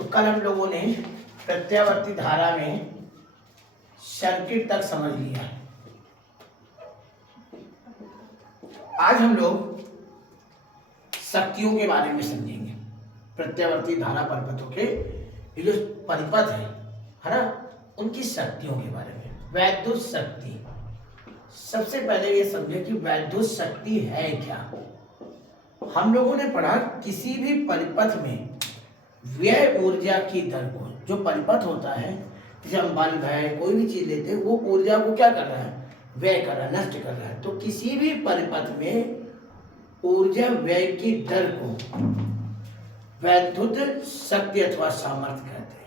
तो कल हम लोगों ने प्रत्यावर्ती धारा में सर्किट तक समझ लिया। आज हम लोग शक्तियों के बारे में समझेंगे। प्रत्यावर्ती धारा परिपथों के ये जो परिपथ है ना, उनकी शक्तियों के बारे में। वैद्युत शक्ति, सबसे पहले ये समझे कि वैद्युत शक्ति है क्या। हम लोगों ने पढ़ा किसी भी परिपथ में व्यय ऊर्जा की दर को, जो परिपथ होता है जैसे हम बल्ब है कोई भी चीज लेते हैं, वो ऊर्जा को क्या कर रहा है, व्यय कर रहा है, नष्ट कर रहा है। तो किसी भी परिपथ में ऊर्जा व्यय की दर को वैद्युत शक्ति अथवा सामर्थ्य कहते हैं।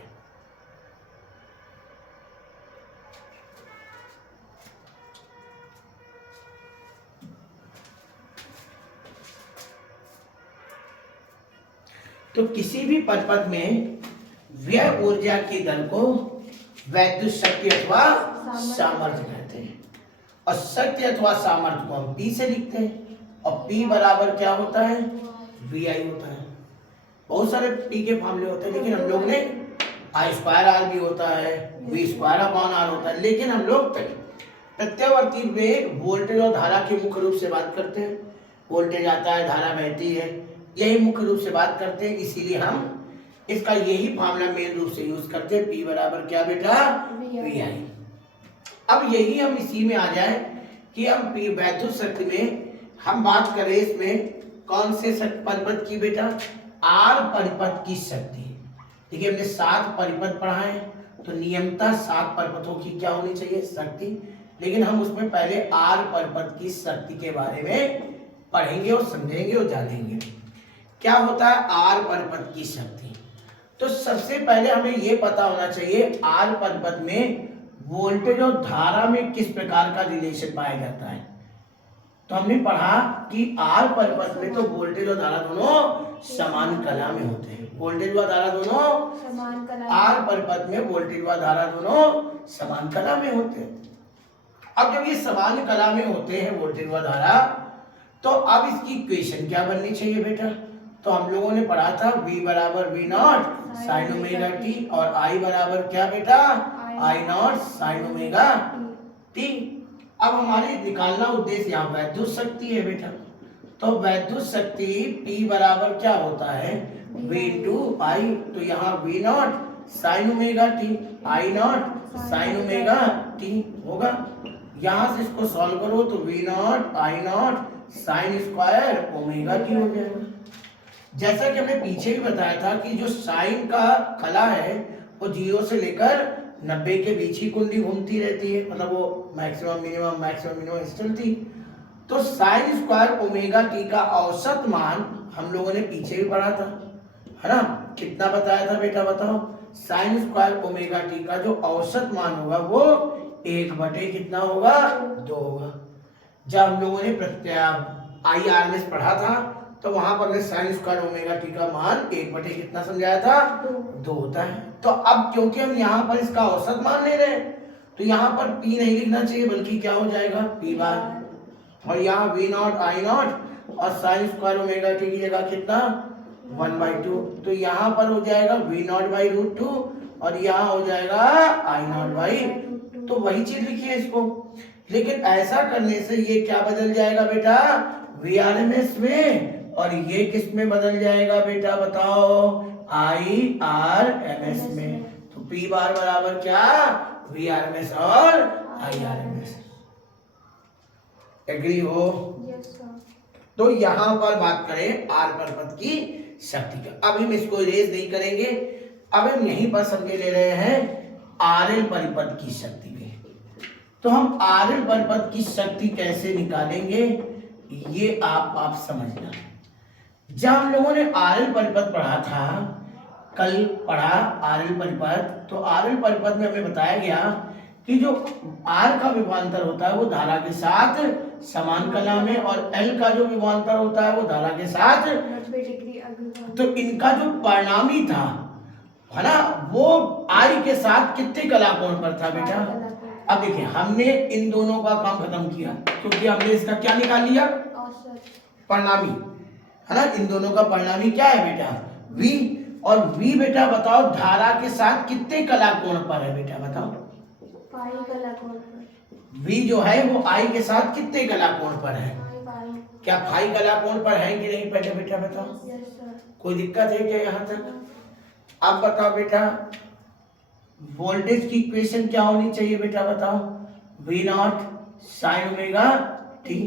तो किसी भी परिपथ में व्यय ऊर्जा की दर को वैद्युत शक्ति अथवा सामर्थ्य कहते हैं। और शक्ति अथवा सामर्थ्य को हम P से लिखते हैं, और P बराबर क्या होता है, VI होता है। बहुत सारे P के फार्मूले होते हैं, लेकिन हम लोग ने I²R भी होता है, V²/R होता है। लेकिन हम लोग प्रत्यावर्ती में वोल्टेज और धारा की मुख्य रूप से बात करते हैं। वोल्टेज आता है, धारा बहती है, यही मुख्य रूप से बात करते हैं। इसीलिए हम इसका यही फार्मूला मेन रूप से यूज करते हैं। P बराबर क्या बेटा, VI। अब यही हम इसी में आ जाए कि हम वैद्युत शक्ति में हम बात करें, इसमें कौन से परिपथ की बेटा, R परिपथ की शक्ति। देखिए हमने 7 परिपथ पढ़ा है, तो नियमतः 7 परिपथों की क्या होनी चाहिए, शक्ति। लेकिन हम उसमें पहले R परिपथ की शक्ति के बारे में पढ़ेंगे और समझेंगे और जानेंगे क्या होता है R परिपथ की शक्ति। तो सबसे पहले हमें यह पता होना चाहिए R परिपथ में वोल्टेज और धारा में किस प्रकार का रिलेशन पाया जाता है। तो हमने पढ़ा कि R परिपथ में तो वोल्टेज और धारा दोनों समान कला में होते हैं। वोल्टेज व धारा दोनों समान कला, R परिपथ में वोल्टेज व धारा दोनों समान कला में होते हैं। अब जब ये समान कला में होते हैं वोल्टेज व धारा, तो अब इसकी इक्वेशन क्या बननी चाहिए बेटा। तो हम लोगों ने पढ़ा था V बराबर V0 साइन ओमेगा टी, और I बराबर क्या बेटा, I0 साइन ओमेगा टी। अब हमारे निकालना उद्देश्य यहाँ वैद्युत शक्ति है बेटा। तो वैद्युत शक्ति P बराबर क्या होता है, V × I। तो यहाँ V0 sign omega T, I0 sign omega T होगा। यहाँ से इसको सॉल्व करो तो V0 I0 sign square omega T हो जाएगा। जैसा कि हमने पीछे भी बताया था कि जो साइन का कला है वो 0 से लेकर 90 के बीच ही कुंडली घूमती रहती है, मतलब वो मैक्सिमम मिनिमम चलती। तो साइन स्क्वायर ओमेगा टी का औसत मान हम लोगों ने पीछे भी पढ़ा था, है ना। कितना बताया था बेटा, बताओ। साइन स्क्वायर ओमेगा टी का जो औसत मान होगा वो 1/, कितना होगा, 2 होगा। जब हम लोगों ने IRMS पढ़ा था तो वहां पर साइन स्क्वायर ओमेगा टी का मान 1/, कितना समझाया था, 2 होता है। तो अब क्योंकि हम यहाँ पर इसका औसत मान ले रहे हैं, तो यहाँ पर P नहीं लिखना चाहिए, बल्कि क्या हो जाएगा, P बार। और यहाँ V0 I0 और साइन स्क्वायर ओमेगा टी की जगह कितना, 1/2। तो यहाँ पर हो जाएगा V0/√2 और यहाँ हो जाएगा I0/, तो वही चीज लिखिए इसको। लेकिन ऐसा करने से ये क्या बदल जाएगा बेटा, VRMS में, और ये किस में बदल जाएगा बेटा, बताओ, IRMS में। तो P बार बराबर क्या, VRMS और IRMS। एग्री हो? Yes sir. तो यहां पर बात करें R परिपथ की शक्ति का। अब हम इसको इरेज नहीं करेंगे, अब हम यहीं पर समझे ले रहे हैं RL परिपथ की शक्ति में। तो हम RL परिपथ की शक्ति कैसे निकालेंगे, ये आप समझना। जब हम लोगों ने RL परिपथ पढ़ा था, कल पढ़ा RL परिपथ, तो RL परिपथ में हमें बताया गया कि जो R का विभवांतर होता है वो धारा के साथ समान कला में, और L का जो विभवांतर होता है वो धारा के साथ 90 डिग्री अग्रभाग। तो इनका जो परिणामी था, है ना, वो I के साथ कितने कला कोण पर था बेटा। अब देखिए हमने इन दोनों का काम खत्म किया, क्योंकि हमने इसका क्या निकाल लिया, परिणामी, है ना। इन दोनों का परिणामी क्या है बेटा, V। और v बेटा बताओ धारा के साथ कितने कला कोण पर है बेटा बताओ। पाई कला कोण पर। v जो है वो I के साथ कितने कला कोण पर है? पाई। क्या फाई कला कोण पर है कि नहीं पहले बेटा बताओ। Yes sir. कोई दिक्कत है क्या यहाँ तक? अब बताओ बेटा वोल्टेज की इक्वेशन क्या होनी चाहिए बेटा बताओ। v not sine omega t।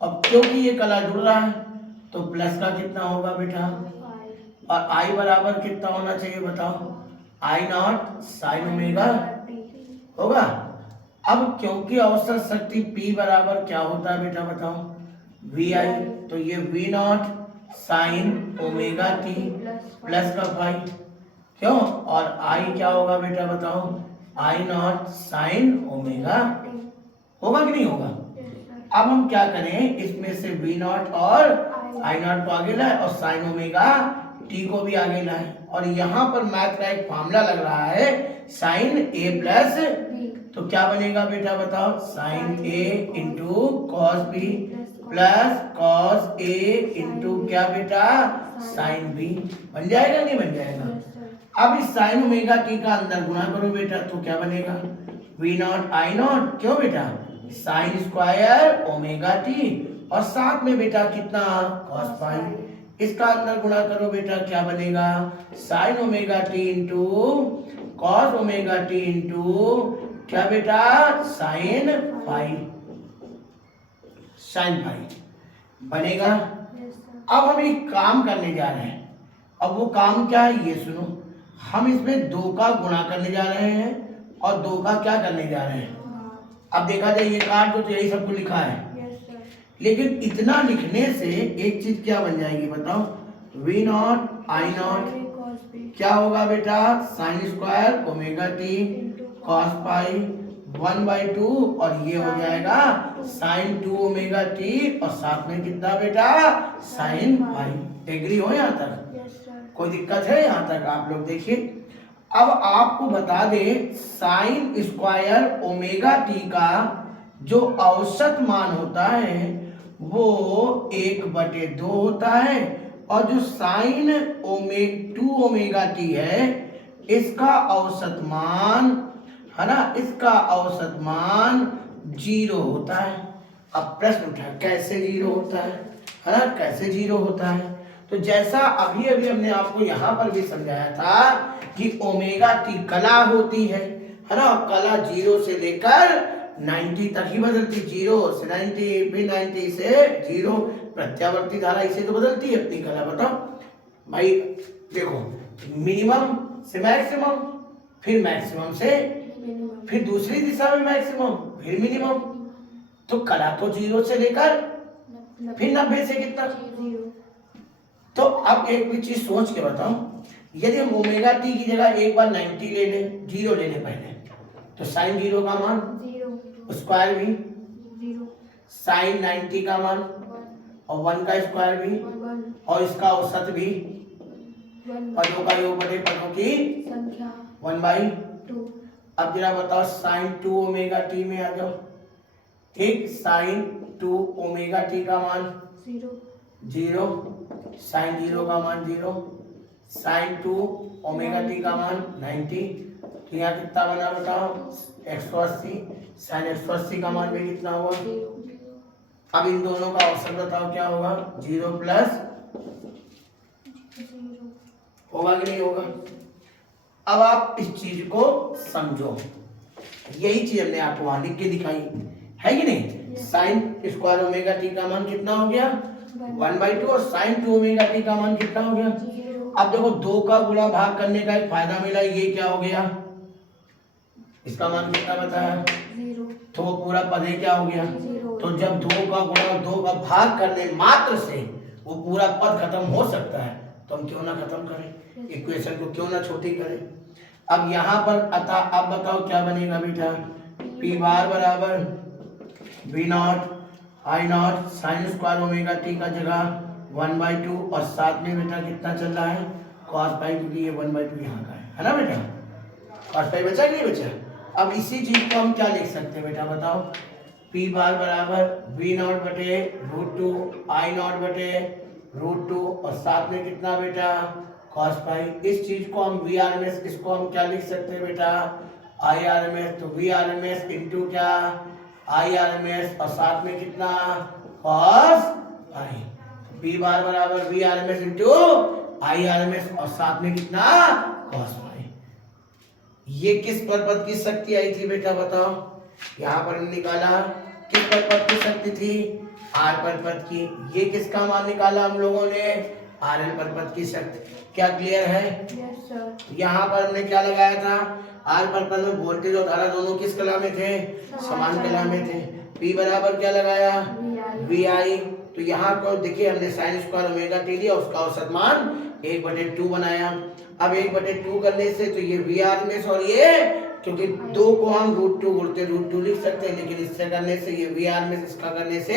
अब क्योंकि ये कला जुड़ रहा है तो प्लस का कितना होगा बेटा, और I बराबर कितना होना चाहिए बताओ। I नॉट साइन ओमेगा होगा। अब क्योंकि औसत शक्ति P बराबर क्या होता है बेटा बताओ, VI, तो ये V not sine omega t plus का फाई, क्यों, और I क्या होगा बेटा बताओ, I नॉट साइन ओमेगा, होगा कि नहीं होगा। अब हम क्या करें, इसमें से V नॉट और I नॉट को आगे लाए और साइन ओमेगा t को भी आगे लाए, और यहाँ पर मैथ का एक फॉर्मूला लग रहा है साइन a प्लस, तो क्या बनेगा बेटा बताओ, sine a into cos b plus cos a into क्या बेटा साइन b, बन जाएगा नहीं बन जाएगा। अब इस साइन ओमेगा t का अंदर गुणा करो बेटा तो क्या बनेगा, v नॉट I नॉट, क्यों बेटा साइन स्क्वायर ओमेगा t, और साथ में बेटा कितना कॉस पाई, इसका अंदर गुणा करो बेटा क्या बनेगा, sine omega t into cos omega t into क्या बेटा साइन फाई, साइन फाई बनेगा। अब हम एक काम करने जा रहे हैं, अब वो काम क्या है ये सुनो, हम इसमें 2 का गुणा करने जा रहे हैं और 2 का क्या करने जा रहे हैं। अब देखा जाए ये काट दो तो यही सबको लिखा है, लेकिन इतना लिखने से एक चीज क्या बन जाएगी बताओ, v नॉट I नॉट क्या होगा बेटा sign square omega T cos pi 1/2, और ये हो जाएगा साइन 2 ओमेगा टी, और साथ में कितना बेटा साइन पाई। एग्री हो यहाँ तक, कोई दिक्कत है यहाँ तक आप लोग देखिए। अब आपको बता दें साइन स्क्वायर ओमेगा टी का जो औसत मान होता है वो 1/2 होता है, और जो साइन 2 ओमेगा टी है इसका औसत मान है ना, इसका औसत मान 0 होता है। अब प्रश्न उठा कैसे 0 होता है ना, कैसे 0 होता है, तो जैसा अभी अभी हमने आपको यहाँ पर भी समझाया था कि ओमेगा टी कला होती है ना, कला 0 से लेकर 90 तक ही बदलती, 0 से 90 फिर 90 से 0, प्रत्यावर्ती धारा इसे तो बदलती है अपनी कला। बताओ भाई देखो, मिनिमम से मैक्सिमम, फिर मैक्सिमम से फिर दूसरी दिशा में मैक्सिमम फिर मिनिमम, तो कला तो 0 से लेकर फिर 90 से कितना। तो अब एक भी चीज सोच के बताओ, यदि हम ओमेगा टी की जगह एक बार 90 ले लें, 0 ले लें पहले, तो साइन 0 का मान 0, स्क्वायर भी 0, साइन 90 का मान और 1 का स्क्वायर भी 1, और इसका औसत भी 1, पदों का योग बटे पदों की संख्या 1/2। अब जरा बताओ साइन 2 ओमेगा टी में आ जाओ, ठीक, साइन 2 ओमेगा टी का मान 0, साइन 0 का मान 0, साइन 2 ओमेगा टी का मान 90, तो यहाँ कितना बना बताओ 180, साइन 180 का मान भी कितना हुआ। अब इन दोनों का औसत बताओ क्या होगा, 0 प्लस होगा कि नहीं होगा। अब आप इस चीज को समझो, यही चीज हमने आपको वहां लिख के दिखाई है कि नहीं। साइन स्क्वायर ओमेगा टी का मान कितना हो गया 1/2, और साइन 2 ओमेगा टी का मान कितना हो गया। अब देखो 2 का गुणा भाग करने का एक फायदा मिला, ये क्या हो गया, इसका मान कितना बताया 0, तो वो पूरा पद ही क्या हो गया 0। तो जब 2 का गुणा 2 का भाग करने मात्र से वो पूरा पद खत्म हो सकता है, तो हम क्यों ना खत्म करें, इक्वेशन को क्यों ना छोटी करें। अब यहाँ पर अतः अब बताओ क्या बनेगा बेटा, पी बार बराबर वी नॉट आई naught sine square omega t का जगह 1/2, और साथ में बेटा कितना चल रहा है कॉस पाई, क्योंकि ये 1/2 यहाँ का है ना बेटा, कॉस पाई बचा कि नहीं बचा। अब इसी चीज को हम क्या लिख सकते हैं बेटा बताओ, पी बार बराबर वी नॉट बटे √2 आई नॉट बटे √2, और साथ में कितना बेटा cos पाई। इस चीज को हम VRMS, इसको हम क्या लिख सकते हैं बेटा, IRMS। तो VRMS इंटू क्या, IRMS, और साथ में कितना, cos पाई। P बार बराबर VRMS इंटू IRMS, और साथ में कितना, cos पाई। ये किस परपथ की शक्ति आई थी बेटा बताओ। यहाँ पर हमने निकाला किस परपथ की शक्ति थी, आर परपथ की। ये किसका मान निकाला हम लोगों ने, RL परपथ की शक्ति। क्या क्लियर है। Yes sir. यहाँ पर हमने क्या लगाया था, आर परपथ में वोल्टेज और धारा दोनों किस कला में थे, समान कला में थे। P बराबर क्या लगाया, VI। तो यहाँ को देखिए हमने साइन स्क्वायर ओमेगा टी लिया, उसका औसत मान 1/2 बनाया। अब 1/2 करने से तो ये VRMS और ये, क्योंकि दो को हम √2 गुणते √2 लिख सकते हैं, लेकिन इससे करने से ये VRMS, इसका करने से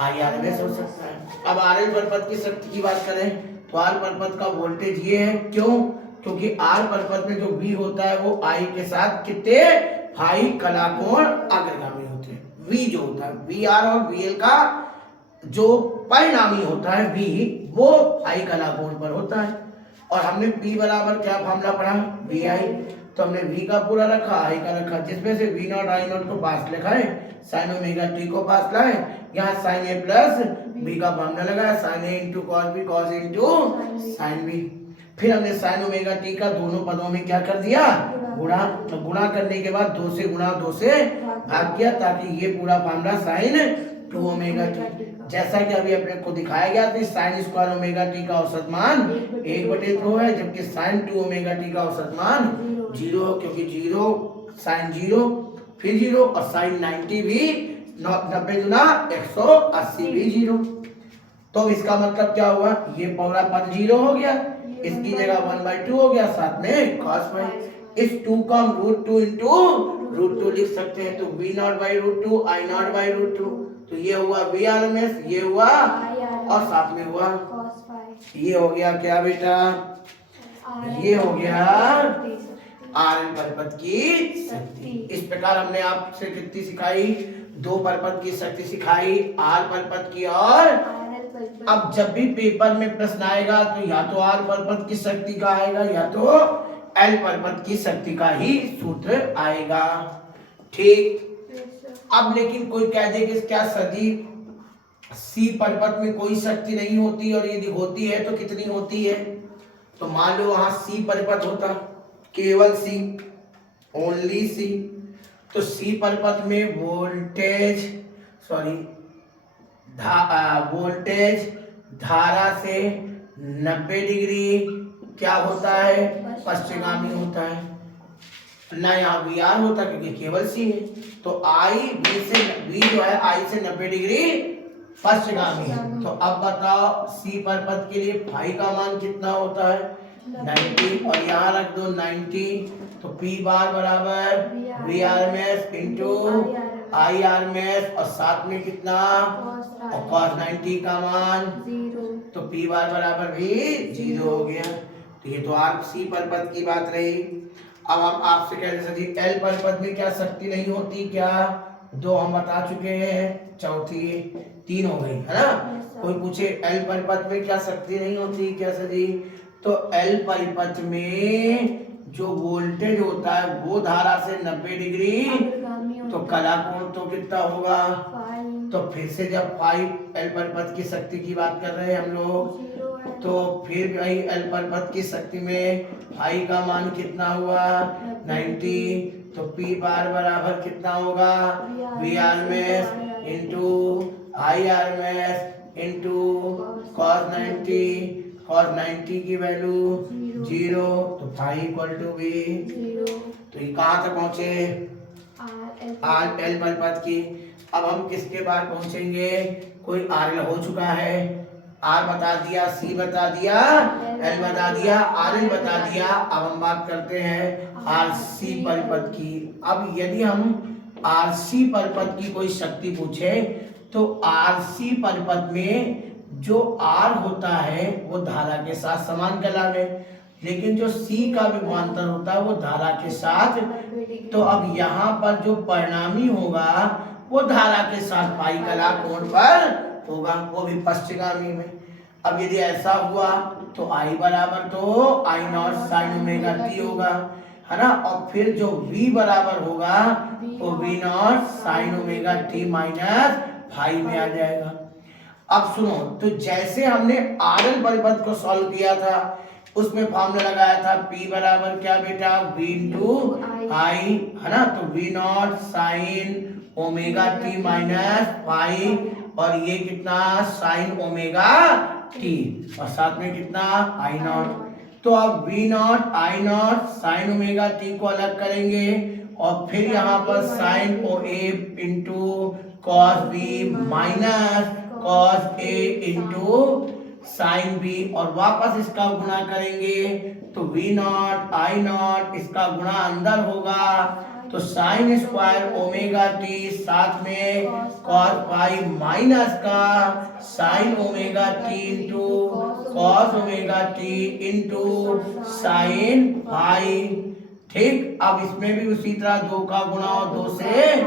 IRMS हो सकता है। अब RL परपथ की शक्ति की बात करें तो R परपथ का वोल्टेज ये है, क्यों, क्योंकि R परपथ में जो V होता है वो I के साथ कितने फाई कलाकोण अग्रगामी होते हैं। V जो होता है VR और VL का जो परिणामी होता है V, वो फाई कलाकोण पर होता है। और हमने P बराबर क्या फॉर्मूला पढ़ा, VI। तो हमने V का पूरा रखा, I का रखा, जिसमें से V0 I0 को पास लिखा है, साइन ओमेगा टी को पास लाए, यहाँ साइन A प्लस B का फॉर्मूला लगाया, sine A into cos B, cos A into sine B। फिर हमने साइन ओमेगा टी का दोनों पदों में क्या कर दिया, गुणा। तो गुणा करने के बाद 2 से गुणा 2 से भाग किया, ताकि ये पूरा फॉर्मूला साइन 2 ओमेगा टी, जैसा कि अभी अपने को दिखाया गया था, साइन स्क्वायर ओमेगा टी का औसत मान 1/2 है, जबकि साइन 2 ओमेगा टी का औसत मान 0, क्योंकि 0 साइन 0 फिर 0 और साइन 90 भी 90 गुना 180 भी 0। तो इसका मतलब क्या हुआ, ये पूरा पद 0 हो गया, इसकी जगह 1/2 हो गया, साथ में cos पाई। इस 2 का हम √2 इंटू √2 लिख सकते हैं। तो V0/√2 I0/√2, तो ये हुआ VRMS, ये हुआ और साथ में हुआ cos पाई। ये हो गया क्या बेटा, ये हो गया RL परपथ की शक्ति। इस प्रकार हमने आपसे कितनी सिखाई, 2 परपथ की शक्ति सिखाई, R परपथ की और अब जब भी पेपर में प्रश्न आएगा तो या तो R परपथ की शक्ति का आएगा या तो L परपथ की शक्ति का ही सूत्र आएगा। ठीक। अब लेकिन कोई कह दे कि क्या सदी C परपथ में कोई शक्ति नहीं होती, और यदि होती है तो कितनी होती है। तो मान लो वहां C परपथ होता, केवल C, ओनली C, तो C परपथ में वोल्टेज धारा से 90 डिग्री क्या होता है, पश्चिमगामी होता है ना। यहाँ VR होता क्योंकि केवल C है, तो V जो है I से 90 डिग्री पश्चिमगामी है। तो अब बताओ C परपथ के लिए फाई का मान कितना होता है, 90, और यहाँ रख दो 90। तो P बार बराबर VRMS इंटू IRMS, और साथ में कितना, और cos 90 का मान 0, तो P बार बराबर भी 0 हो गया। तो ये तो RC परपथ की बात रही। अब हम आपसे कह रहे सर L परपथ में क्या शक्ति नहीं होती क्या, 2 हम बता चुके हैं, चौथी 3 हो गई है ना। कोई पूछे L परपथ में क्या शक्ति नहीं होती क्या सर जी, तो L परपथ में जो वोल्टेज होता है वो धारा से 90 डिग्री, तो कलाकोण तो कितना होगा, तो फिर से जब फाई L परपथ की शक्ति की बात कर रहे हैं हम लोग, तो फिर भाई L परपथ की शक्ति में फाई का मान कितना हुआ, 90। तो P बार बराबर कितना होगा, VRMS into IRMS into cos 90, cos 90 की वैल्यू 0, तो फाई इक्वल टू भी 0। तो ये कहाँ तक पहुंचे, L परपथ की। अब हम किसके बाद पहुंचेंगे, कोई RL हो चुका है, R बता दिया, C बता दिया, L बता दिया, RL बता दिया। अब हम बात करते हैं RC परपथ की। अब यदि हम RC परपथ की कोई शक्ति पूछे तो RC परपथ में जो R होता है वो धारा के साथ समान कला में, लेकिन जो C का विभवांतर होता है वो धारा के साथ। तो अब यहाँ पर जो परिणामी होगा वो धारा के साथ पाई कला कोण पर होगा, वो भी पश्चिमगामी में। अब यदि ऐसा हुआ तो आई बराबर तो आई नॉट साइन ओमेगा टी होगा, है ना। और फिर जो v बराबर होगा वो v not sine omega T minus five में आ जाएगा। अब सुनो, तो जैसे हमने आरएल परिपथ को सॉल्व किया था उसमें फॉर्मूला लगाया था p बराबर क्या बेटा, v इंटू आई, है ना। तो v not sine omega T minus five, और ये कितना साइन ओमेगा टी, और साथ में कितना आई नॉट। तो अब v नॉट आई नॉट साइन ओमेगा टी को अलग करेंगे, और फिर यहाँ पर sine o a into cos b minus cos a into sine b, और वापस इसका गुणा करेंगे तो v नॉट आई नॉट इसका गुणा अंदर होगा, तो साइन स्क्वायर ओमेगा टी साथ में कॉस पाई माइनस का sign omega T into cos omega T into sine pi. ठीक, अब इसमें भी उसी तरह दो का गुणा और दो से,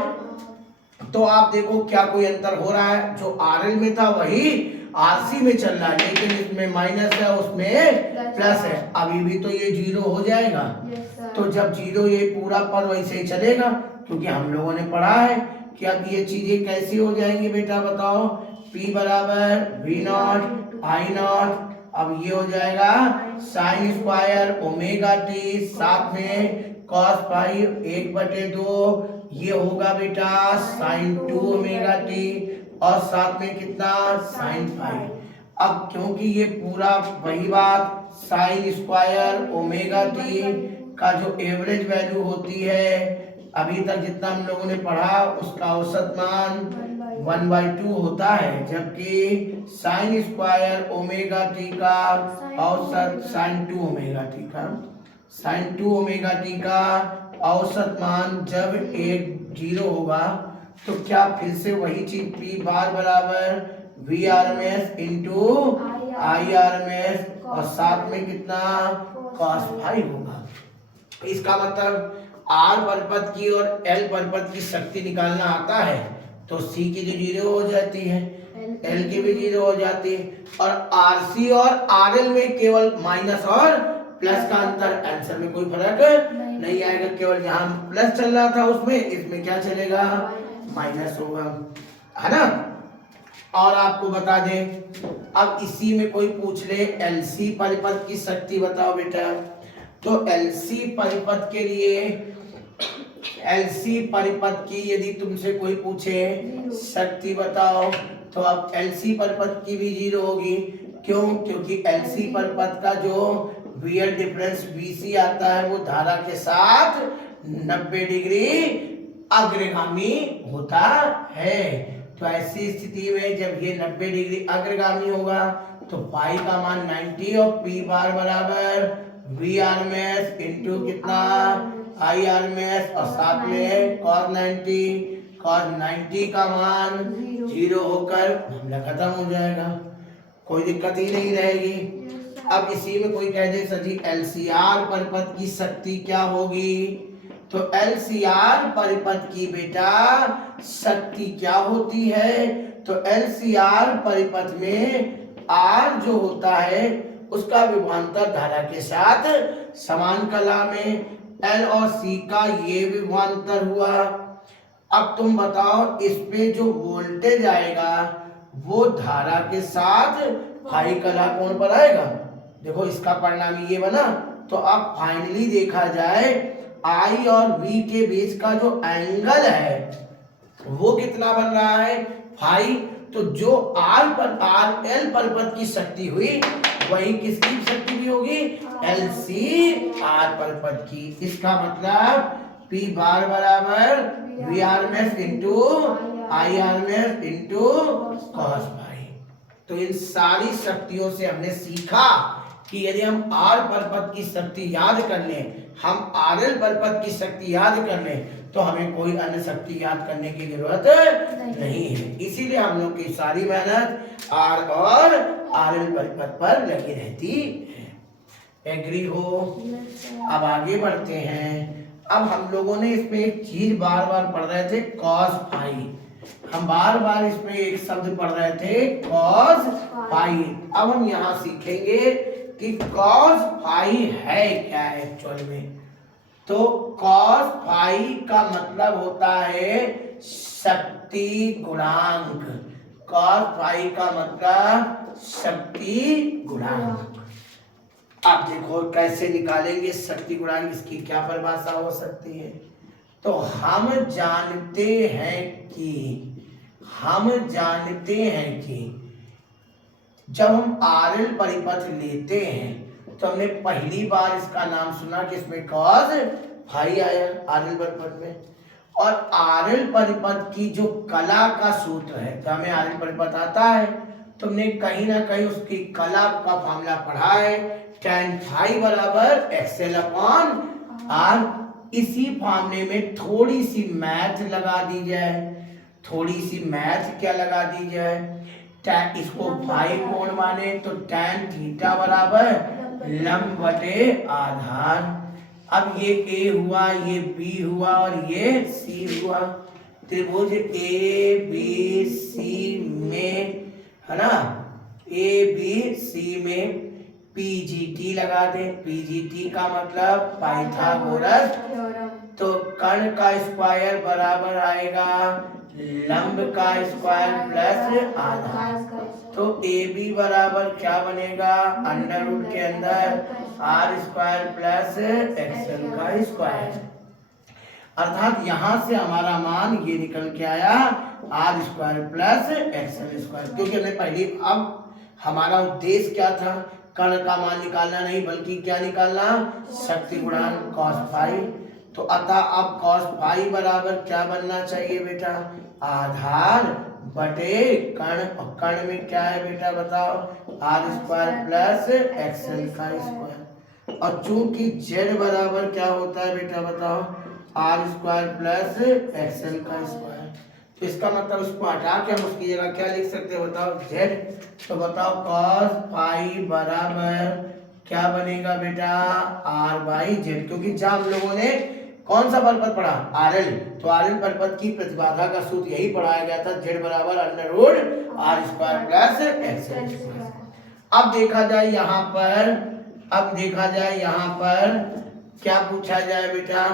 तो आप देखो क्या कोई अंतर हो रहा है, जो आरएल में था वही आरसी में चल रहा है, लेकिन इसमें माइनस है उसमें प्लस है। अभी भी तो ये जीरो हो जाएगा, तो जब जीरो ये पूरा पर वैसे ही चलेगा, क्योंकि हम लोगों ने पढ़ा है कि अब ये चीजें कैसी हो जाएंगी बेटा बताओ, p बराबर v नॉट आई नॉट, अब ये हो जाएगा साइन स्क्वायर ओमेगा टी साथ में कॉस पाई 1/2, ये होगा बेटा साइन 2 ओमेगा टी, और साथ में कितना साइन फाइव। अब क्योंकि ये पूरा वही बात साइन स्क्वायर ओमेगा टी का जो एवरेज वैल्यू होती है, अभी तक जितना हम लोगों ने पढ़ा उसका औसत मान 1/2 होता है, जबकि साइन स्क्वायर ओमेगा टी का औसत साइन 2 ओमेगा टी का, साइन 2 ओमेगा टी का औसत मान जब एक जीरो होगा, तो क्या फिर से वही चीज p बार बराबर v r m s into i r m s, और साथ में कितना कॉस फाइव होगा। इसका मतलब आर परिपथ की और एल परिपथ की शक्ति निकालना आता है, तो सी की जो जीरो हो जाती है एल की भी जीरो हो जाती है, और आरसी और आरएल में केवल माइनस और प्लस का अंतर, आंसर में कोई फर्क नहीं आएगा, केवल यहाँ प्लस चल रहा था उसमें, इसमें क्या चलेगा माइनस होगा, है ना। और आपको बता दें, अब इसी में कोई पूछ ले एलसी परिपथ की शक्ति बताओ बेटा, तो एलसी परिपथ के लिए, एलसी परिपथ की यदि तुमसे कोई पूछे शक्ति बताओ, तो अब एलसी परिपथ की भी जीरो होगी। क्यों? क्योंकि एलसी परिपथ का जो वियर डिफरेंस बीसी आता है वो धारा के साथ 90 डिग्री अग्रगामी होता है। तो ऐसी स्थिति में जब ये 90 डिग्री अग्रगामी होगा तो पाई का मान 90 और पी बार बराबर v r m s into कितना आई आर एम एस, और साथ में cos 90 का मान 0 होकर मामला खत्म हो जाएगा, कोई दिक्कत ही नहीं रहेगी। अब इसी में कोई कह दे सर जी एलसीआर परिपथ की शक्ति क्या होगी, तो एलसीआर परिपथ की बेटा शक्ति क्या होती है, तो एलसीआर परिपथ में आर जो होता है उसका विभवांतर धारा के साथ समान कला में, एल और सी का ये विभवांतर हुआ। अब तुम बताओ इस पे जो वोल्टेज आएगा वो धारा के साथ फाई कला कोण पर आएगा। देखो इसका परिणाम ये बना, तो अब फाइनली देखा जाए आई और वी के बीच का जो एंगल है वो कितना बन रहा है फाई। तो जो आर पर आर एल परिपथ की शक्ति हुई वही किसकी शक्ति भी होगी, एल सी आर परिपथ की। इसका मतलब पी बार बराबर v r m s into i r m s into cos phi. तो इन सारी शक्तियों से हमने सीखा कि यदि हम आर परिपथ की शक्ति याद कर लें, हम आर एल परिपथ की शक्ति याद कर लें, तो हमें कोई अन्य शक्ति याद करने की जरूरत नहीं है। इसीलिए हम लोग की सारी मेहनत आर और आर एल परिपथ पर लगी रहती है। एग्री हो? अब आगे बढ़ते हैं। अब हम लोगों ने इसमें एक चीज बार बार पढ़ रहे थे, कॉस फाई। हम बार बार इसमें एक शब्द पढ़ रहे थे कॉस फाई। अब हम यहाँ सीखेंगे कि cos फाई है क्या एक्चुअल में। तो cos फाई का मतलब होता है शक्ति गुणांक। cos फाई का मतलब शक्ति गुणांक। आप देखो कैसे निकालेंगे शक्ति गुणांक, इसकी क्या परिभाषा हो सकती है। तो हम जानते हैं कि जब हम आरएल परिपथ लेते हैं तो हमने पहली बार इसका नाम सुना कि इसमें cos फाई आया आरएल परिपथ में। और आरएल परिपथ की जो कला का सूत्र है, जब हमें आरएल परिपथ आता है तो हमने कहीं ना कहीं उसकी कला का फॉर्मूला पढ़ा है, tan फाई बराबर एक्सएल अपॉन आर। इसी फॉर्मूले में थोड़ी सी मैथ लगा दी जाए, थोड़ी सी मैथ क्या लगा दी जाए, tan इसको फाई कोण माने तो tan थीटा बराबर लंब बटे आधार। अब ये ए हुआ, ये बी हुआ और ये सी हुआ। त्रिभुज ए बी सी में, है ना, ए बी सी में पीजीटी लगा दे। पीजीटी का मतलब पाइथागोरस। तो कर्ण का स्क्वायर बराबर आएगा लंब का स्क्वायर प्लस आधार। तो ए बी बराबर क्या बनेगा, अंडर रूट के अंदर आर स्क्वायर प्लस एक्सएल का स्क्वायर। अर्थात यहां से हमारा मान ये निकल के आया r square plus XL square. क्योंकि हमने पहली, अब हमारा उद्देश्य क्या था, कर्ण का मान निकालना नहीं बल्कि क्या निकालना, शक्ति गुणांक cos फाई। तो अतः अब cos फाई बराबर क्या बनना चाहिए बेटा, आधार बटे कर्ण। और कर्ण में क्या है बेटा बताओ, आर स्क्वायर प्लस एक्सएल का स्क्वायर। और चूंकि z बराबर क्या होता है बेटा बताओ, आर स्क्वायर प्लस एक्सएल का स्क्वायर। तो इसका मतलब उसको हटा के हम उसकी जगह क्या लिख सकते हैं बताओ, z। तो बताओ cos फाई बराबर क्या बनेगा बेटा, आर बाई जेड। क्योंकि जब हम लोगों ने कौन सा परिपथ पढ़ा, आरएल, तो आरएल परिपथ की प्रतिबाधा का सूत्र यही पढ़ाया गया था, z बराबर under root r square plus XL square. अब देखा जाए यहाँ पर क्या पूछा जाए बेटा,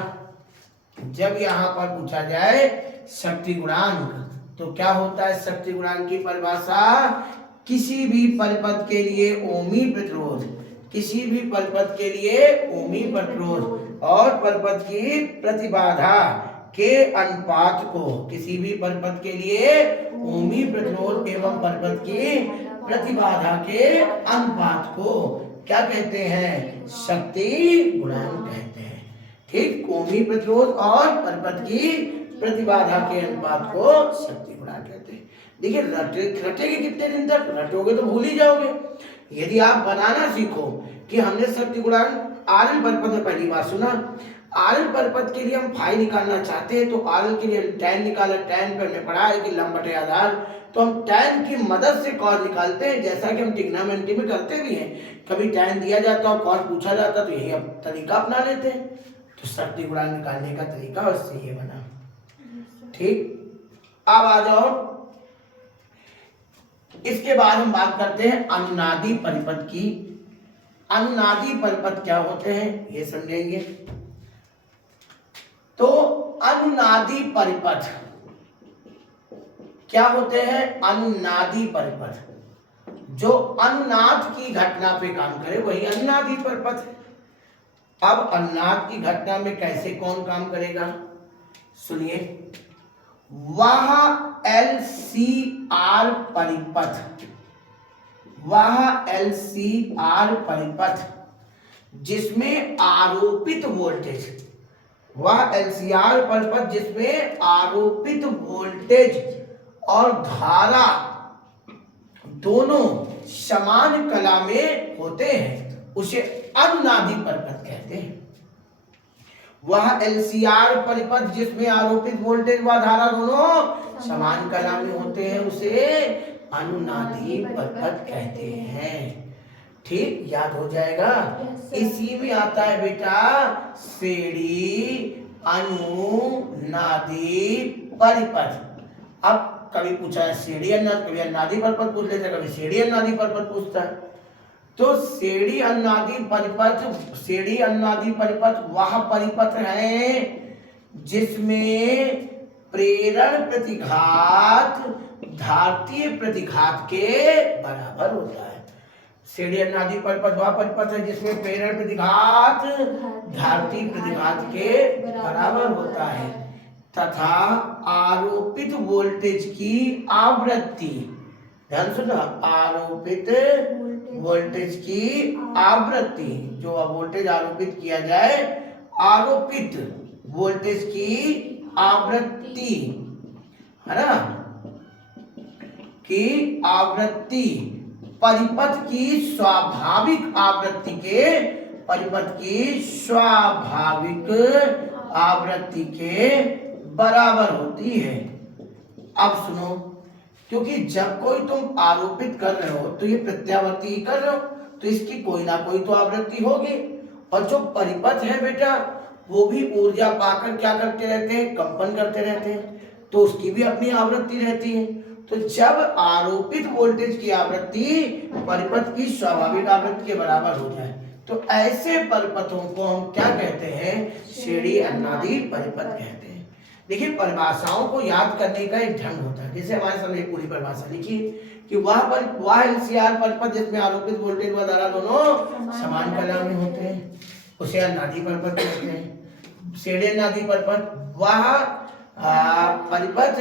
जब यहाँ पर पूछा जाए शक्ति गुणांक, तो क्या होता है शक्ति गुणांक की परिभाषा, किसी भी परिपथ के लिए ओमी प्रतिरोध, किसी भी परिपथ के लिए ओमी प्रतिरोध और परिपथ की प्रतिबाधा के अनुपात को, किसी भी परिपथ के लिए ओमी प्रतिरोध एवं परिपथ की प्रतिबाधा के अनुपात को क्या कहते हैं, शक्ति गुणांक कहते हैं। ठीक, ओमी प्रतिरोध और परिपथ की प्रतिबाधा के अनुपात को शक्ति गुणांक कहते हैं। देखिए रटेगे कितने दिन तक, रटोगे तो भूल ही जाओगे। यदि आप बनाना सीखो कि हमने शक्ति गुणांक आरएल परिपथ में पहली बार सुना, आरएल परिपथ के लिए हम फाई निकालना चाहते हैं तो आरएल के लिए tan निकाला, tan पे हमने पढ़ा है कि लंब बटे आधार, तो हम tan की मदद से cos निकालते हैं, जैसा कि हम ट्रिग्नोमेट्री में करते भी हैं। कभी tan दिया जाता और cos पूछा जाता तो यही अब तरीका अपना लेते हैं। तो शक्ति गुणांक निकालने का तरीका उससे ये बना। ठीक, अब आ जाओ, इसके बाद हम बात करते हैं अनुनादी परिपथ की। अनुनादी परिपथ क्या होते हैं ये समझेंगे। तो अनुनादी परिपथ क्या होते हैं, अनुनादी परिपथ जो अनुनाद की घटना पे काम करे वही अनुनादी परिपथ है। अब अनुनाद की घटना में कैसे कौन काम करेगा सुनिए, वह LCR परिपथ, वह LCR परिपथ जिसमें आरोपित वोल्टेज, वह LCR परिपथ जिसमें आरोपित वोल्टेज और धारा दोनों समान कला में होते हैं उसे अनुनादी परिपथ कहते हैं। वह LCR परिपथ जिसमें आरोपित वोल्टेज व धारा दोनों समान कला में होते हैं उसे अनुनादी परिपथ कहते हैं। ठीक, याद हो जाएगा। इसी में आता है बेटा श्रेणी अनुनादी परिपथ। अब कभी पूछा है श्रेणी अनुनादी, कभी अनुनादी परिपथ पूछ लेता है, कभी श्रेणी अनुनादी परिपथ पूछता है। तो श्रेणी अनुनादी परिपथ वह परिपथ है जिसमें प्रेरण प्रतिघात धारतीय प्रतिघात के बराबर होता है। श्रेणी अनुनादी परिपथ वह परिपथ है जिसमें प्रेरण प्रतिघात धारतीय प्रतिघात के बराबर होता है तथा आरोपित वोल्टेज की आवृत्ति, ध्यान सुनो, आरोपित वोल्टेज की आवृत्ति, जो वोल्टेज आरोपित किया जाए, आरोपित वोल्टेज की आवृत्ति है ना, की आवृत्ति परिपथ की स्वाभाविक आवृत्ति के, परिपथ की स्वाभाविक आवृत्ति के बराबर होती है। अब सुनो, क्योंकि जब कोई तुम आरोपित कर रहे हो तो ये प्रत्यावर्ती कर रहे हो, तो इसकी कोई ना कोई तो आवृत्ति होगी, और जो परिपथ है बेटा वो भी ऊर्जा पाकर क्या करते रहते हैं, कंपन करते रहते हैं, तो उसकी भी अपनी आवृत्ति रहती है। तो जब आरोपित वोल्टेज की आवृत्ति परिपथ की स्वाभाविक आवृत्ति के बराबर हो जाए तो ऐसे परिपथों को हम क्या कहते हैं, श्रेणी अनुनादी परिपथ कहते हैं। देखिए परिभाषाओं को याद करने का एक ढंग होता है। जैसे हमारे सामने पूरी परिभाषा लिखी कि वह एलसीआर परिपथ जिसमें आरोपित वोल्टेज व धारा दोनों समान कला में होते हैं उसे अनुनादी परिपथ कहते हैं। श्रेणी अनुनादी परिपथ वह परिपथ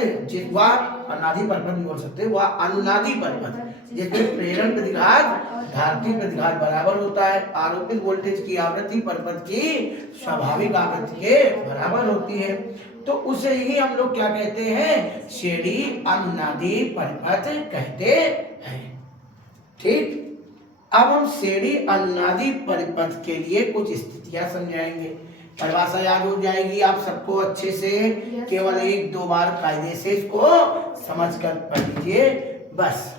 वह अनुनादी परिपथ नहीं बोल सकते, वह अनुनादी परिपथ जिसमें प्रेरण प्रतिघात धारतीय प्रतिघात बराबर होता है, आरोपित वोल्टेज की आवृत्ति परिपथ की स्वाभाविक आवृत्ति के बराबर होती है, तो उसे ही हम लोग क्या कहते हैं, श्रेणी अनुनादी परिपथ कहते हैं। ठीक, अब हम श्रेणी अनुनादी परिपथ के लिए कुछ स्थितियां समझाएंगे। परिभाषा याद हो जाएगी आप सबको अच्छे से, केवल एक दो बार कायदे से इसको समझकर पढ़ लीजिए बस।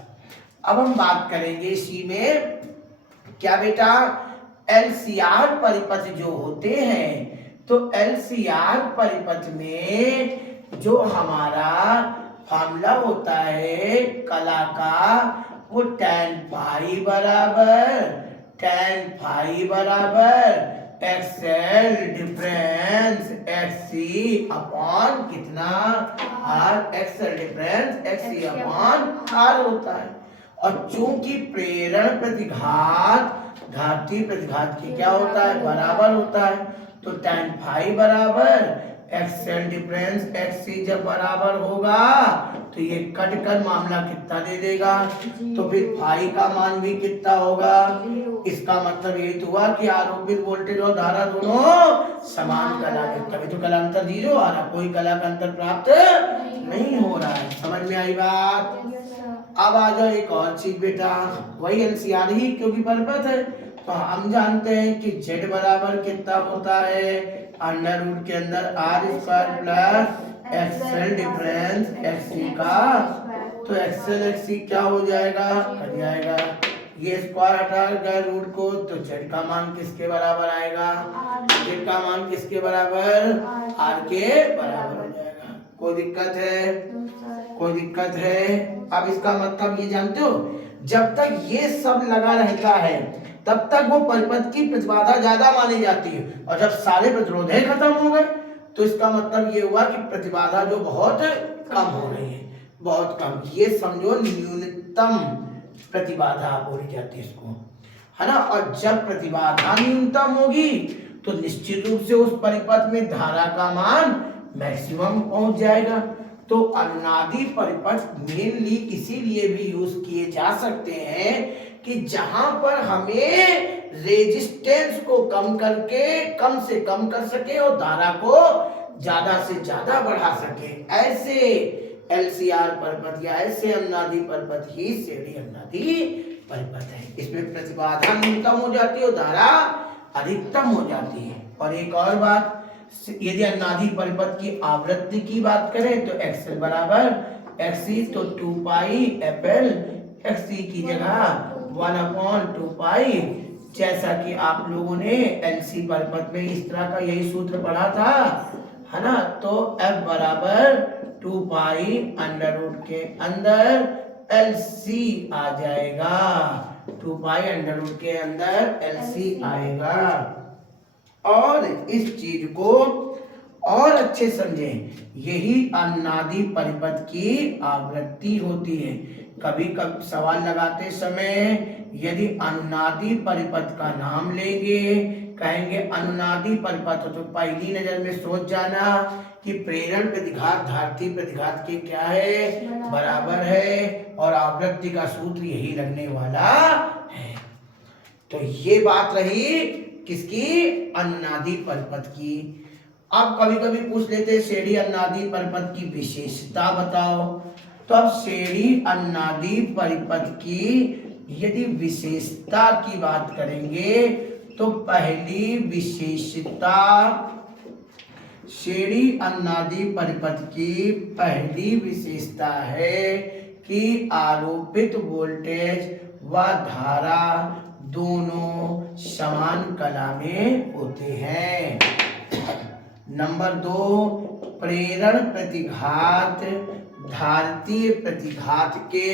अब हम बात करेंगे इसी में क्या बेटा, एलसीआर परिपथ जो होते हैं, तो एलसीआर परिपथ में जो हमारा फॉर्मूला होता है कला का, वो tan फाई बराबर एक्सएल डिफरेंस एक्ससी अपॉन कितना r, XL difference XC upon r होता है। और चूंकि प्रेरण प्रतिघात धारतीय प्रतिघात के क्या होता है, बराबर होता है, तो tan फाई बराबर एक्सएल डिफरेंस एक्ससी जब बराबर होगा तो ये कट कर मामला कितना दे देगा, तो फिर फाई का मान भी कितना होगा। इसका मतलब ये हुआ कि आरोपित वोल्टेज और धारा दोनों समान कला के, तभी तो कला अंतर 0 आ रहा, कोई कला का अंतर प्राप्त नहीं हो रहा है। समझ में आई बात? अब आ जाओ एक और चीज बेटा, वही एलसीआर ही क्योंकि परिपथ है, तो हम जानते हैं कि z बराबर कितना होता है, अंडर रूट के अंदर r square plus XL difference XC का, तो एक्सएल एक्ससी क्या हो जाएगा, कट जाएगा, ये स्क्वायर हटा गया रूट को, तो z का मान किसके बराबर आएगा, z का मान किसके बराबर, r के बराबर हो जाएगा। कोई दिक्कत है, कोई दिक्कत है? अब इसका मतलब ये जानते हो, जब तक ये सब लगा रहता है तब तक वो परिपथ की प्रतिबाधा ज्यादा मानी जाती है, और जब सारे प्रतिरोधे खत्म हो गए तो इसका मतलब ये हुआ कि प्रतिबाधा जो बहुत कम हो रही है, बहुत कम, ये समझो न्यूनतम प्रतिबाधा बोली जाती है इसको, है ना। और जब प्रतिबाधा न्यूनतम होगी तो निश्चित रूप से उस परिपथ में धारा का मान मैक्सिमम पहुंच जाएगा। तो अनुनादी परिपथ मेनली इसीलिए भी यूज किए जा सकते हैं कि जहां पर हमें रेजिस्टेंस को कम करके कम से कम कर सके और धारा को ज्यादा से ज्यादा बढ़ा सके, ऐसे एलसीआर परिपथ या ऐसे अनुनादी परिपथ ही श्रेणी अनुनादी परिपथ है। इसमें प्रतिबाधा न्यूनतम हो जाती है और धारा अधिकतम हो जाती है। और एक और बात, यदि अनुनादी परिपथ की आवृत्ति की बात करें तो एक्सएल बराबर एक्ससी, तो 2 पाई एफएल एक्ससी की जगह 1/2 पाई, जैसा कि आप लोगों ने एलसी परिपथ में इस तरह का यही सूत्र पढ़ा था, है ना। तो F बराबर 2 पाई अंडर रूट के अंदर LC आ जाएगा, 2 पाई अंडर रूट के अंदर एलसी आएगा। और इस चीज को और अच्छे समझें, यही अनुनादी परिपथ की आवृत्ति होती है। कभी कभी सवाल लगाते समय यदि अनुनादी परिपथ का नाम लेंगे, कहेंगे अनुनादी परिपथ, तो पहली नजर में सोच जाना कि प्रेरण प्रतिघात धारती प्रतिघात के क्या है, बराबर है, और आवृत्ति का सूत्र यही लगने वाला है। तो ये बात रही किसकी, अनुनादी परिपथ की। अब कभी कभी पूछ लेते श्रेणी अनुनादी परिपथ की विशेषता बताओ। तो अब श्रेणी अनुनादी परिपथ की यदि विशेषता की बात करेंगे तो पहली विशेषता, श्रेणी अनुनादी परिपथ की पहली विशेषता है कि आरोपित वोल्टेज व धारा दोनों समान कला में होते हैं। नंबर 2, प्रेरण प्रतिघात धारतीय प्रतिघात के।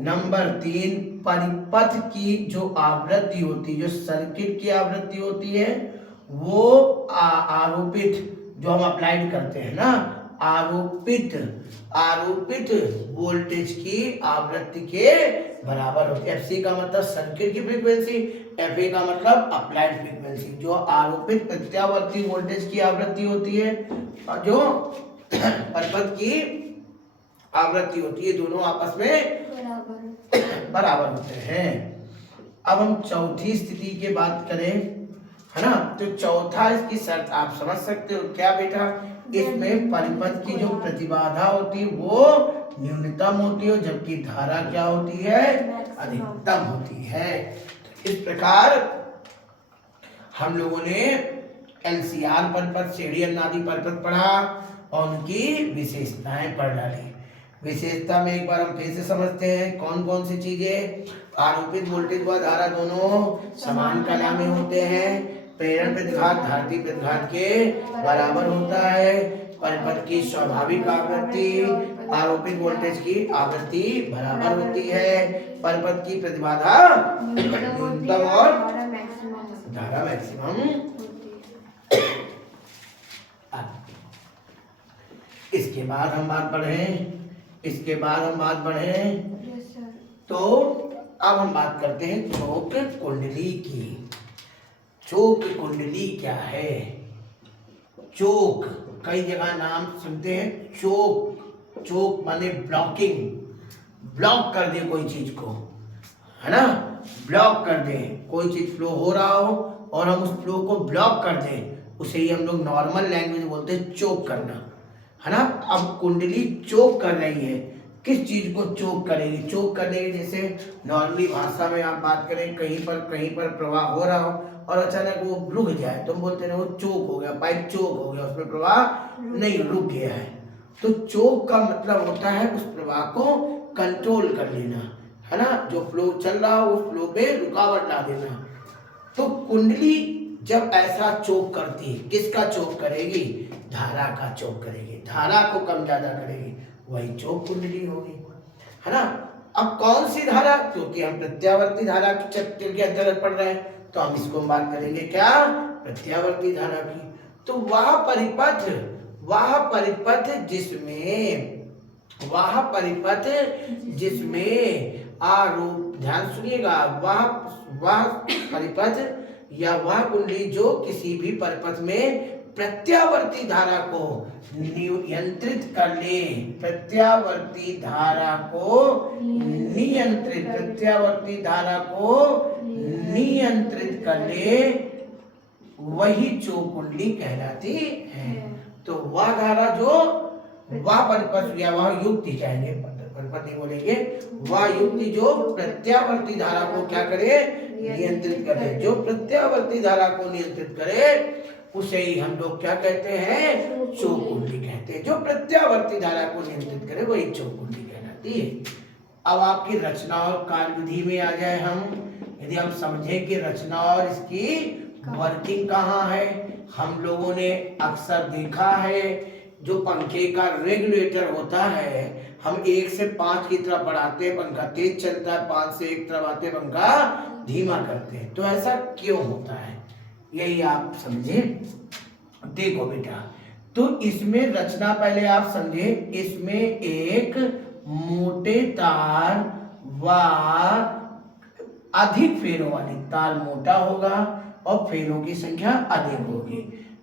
नंबर 3 परिपथ की जो आवृत्ति होती है, जो सर्किट की आवृत्ति होती है, वो आरोपित, जो हम अप्लाइड करते हैं ना, आरोपित वोल्टेज की आवृत्ति के बराबर होती है। एफसी का मतलब सर्किट की फ्रीक्वेंसी, एफए का मतलब अप्लाइड फ्रीक्वेंसी। जो आरोपित प्रत्यावर्ती वोल्टेज की आवृत्ति होती है और जो परिपथ की आवृत्ति होती है, दोनों आपस में बराबर होते हैं। अब हम चौथी स्थिति की बात करें, है ना, तो चौथा इसकी शर्त आप समझ सकते हो क्या बेटा, इसमें परिपथ की जो प्रतिबाधा होती है वो न्यूनतम होती है, जबकि धारा क्या होती है, अधिकतम होती है। तो इस प्रकार हम लोगों ने एलसीआर परिपथ, श्रेणी अनुनादी परिपथ पढ़ा और उनकी विशेषताएं पढ़ डाली। विशेषता में एक बार हम फिर से समझते हैं कौन कौन सी चीजें, आरोपित वोल्टेज व धारा दोनों समान कला में होते हैं, प्रेरण प्रतिघात धारती प्रतिघात के बराबर होता है, परिपथ की स्वाभाविक आवृत्ति आरोपित वोल्टेज की आवृत्ति बराबर होती है, परिपथ की प्रतिबाधा न्यूनतम और धारा मैक्सिमम। इसके बाद हम बात बढ़े, तो अब हम बात करते हैं चौक कुंडली की। चौक कुंडली क्या है? चौक कई जगह नाम सुनते हैं, चौक माने ब्लॉकिंग, ब्लॉक कर दे कोई चीज को, है ना, ब्लॉक कर दे, कोई चीज फ्लो हो रहा हो और हम उस फ्लो को ब्लॉक कर दें, उसे ही हम लोग नॉर्मल लैंग्वेज बोलते हैं चोक करना, है ना। अब कुंडली चोक कर रही है, किस चीज को चोक करेगी? चोक करने की, जैसे नॉर्मली भाषा में आप बात करें, कहीं पर प्रवाह हो रहा हो और अचानक वो रुक जाए तो हम बोलते हैं वो चोक हो गया, पाइप चोक हो गया, उसमें प्रवाह नहीं, रुक गया है। तो चोक का मतलब होता है उस प्रवाह को कंट्रोल कर लेना, है ना, जो फ्लो चल रहा हो उस फ्लो पे रुकावट ला देना। तो कुंडली जब ऐसा चोक करती है, किसका चोक करेगी? धारा का चोक करेगी, धारा को कम ज्यादा करेगी, वही चोक कुंडली होगी, है ना। अब कौन सी धारा? क्योंकि हम प्रत्यावर्ती धारा के चैप्टर के अंतर्गत पढ़ रहे हैं तो हम इसको बात करेंगे क्या? प्रत्यावर्ती धारा की। तो वह परिपथ जिसमें आरोप, ध्यान सुनिएगा, वह परिपथ या वह कुंडली जो किसी भी परिपथ में प्रत्यावर्ती धारा को नियंत्रित कर ले, प्रत्यावर्ती धारा को नियंत्रित कर ले, वही चोक कुंडली कहलाती है। तो वह धारा जो, वह परिपथ या वह युक्ति, कहेंगे परिपथ नहीं बोलेंगे, वह युक्ति जो प्रत्यावर्ती धारा को क्या करे? नियंत्रित करे। जो प्रत्यावर्ती धारा को नियंत्रित करे उसे ही हम लोग क्या कहते हैं? चोक कुंडली कहते हैं। जो प्रत्यावर्ती धारा को नियंत्रित करे वही चोक कुंडली कहलाती है। अब आपकी रचना और कार्यविधि में आ जाए हम, यदि हम समझें कि रचना और इसकी वर्किंग कहाँ है, हम लोगों ने अक्सर देखा है जो पंखे का रेगुलेटर होता है, हम 1 से 5 की तरफ बढ़ाते हैं, पंखा तेज चलता है, 5 से 1 तरफ आते पंखा धीमा करते हैं। तो ऐसा क्यों होता है, यही आप समझे। देखो बेटा, तो इसमें रचना पहले आप समझे। इसमें एक मोटे तार व अधिक फेरों वाली तार मोटा होगा और फेरों की संख्या अधिक होगी।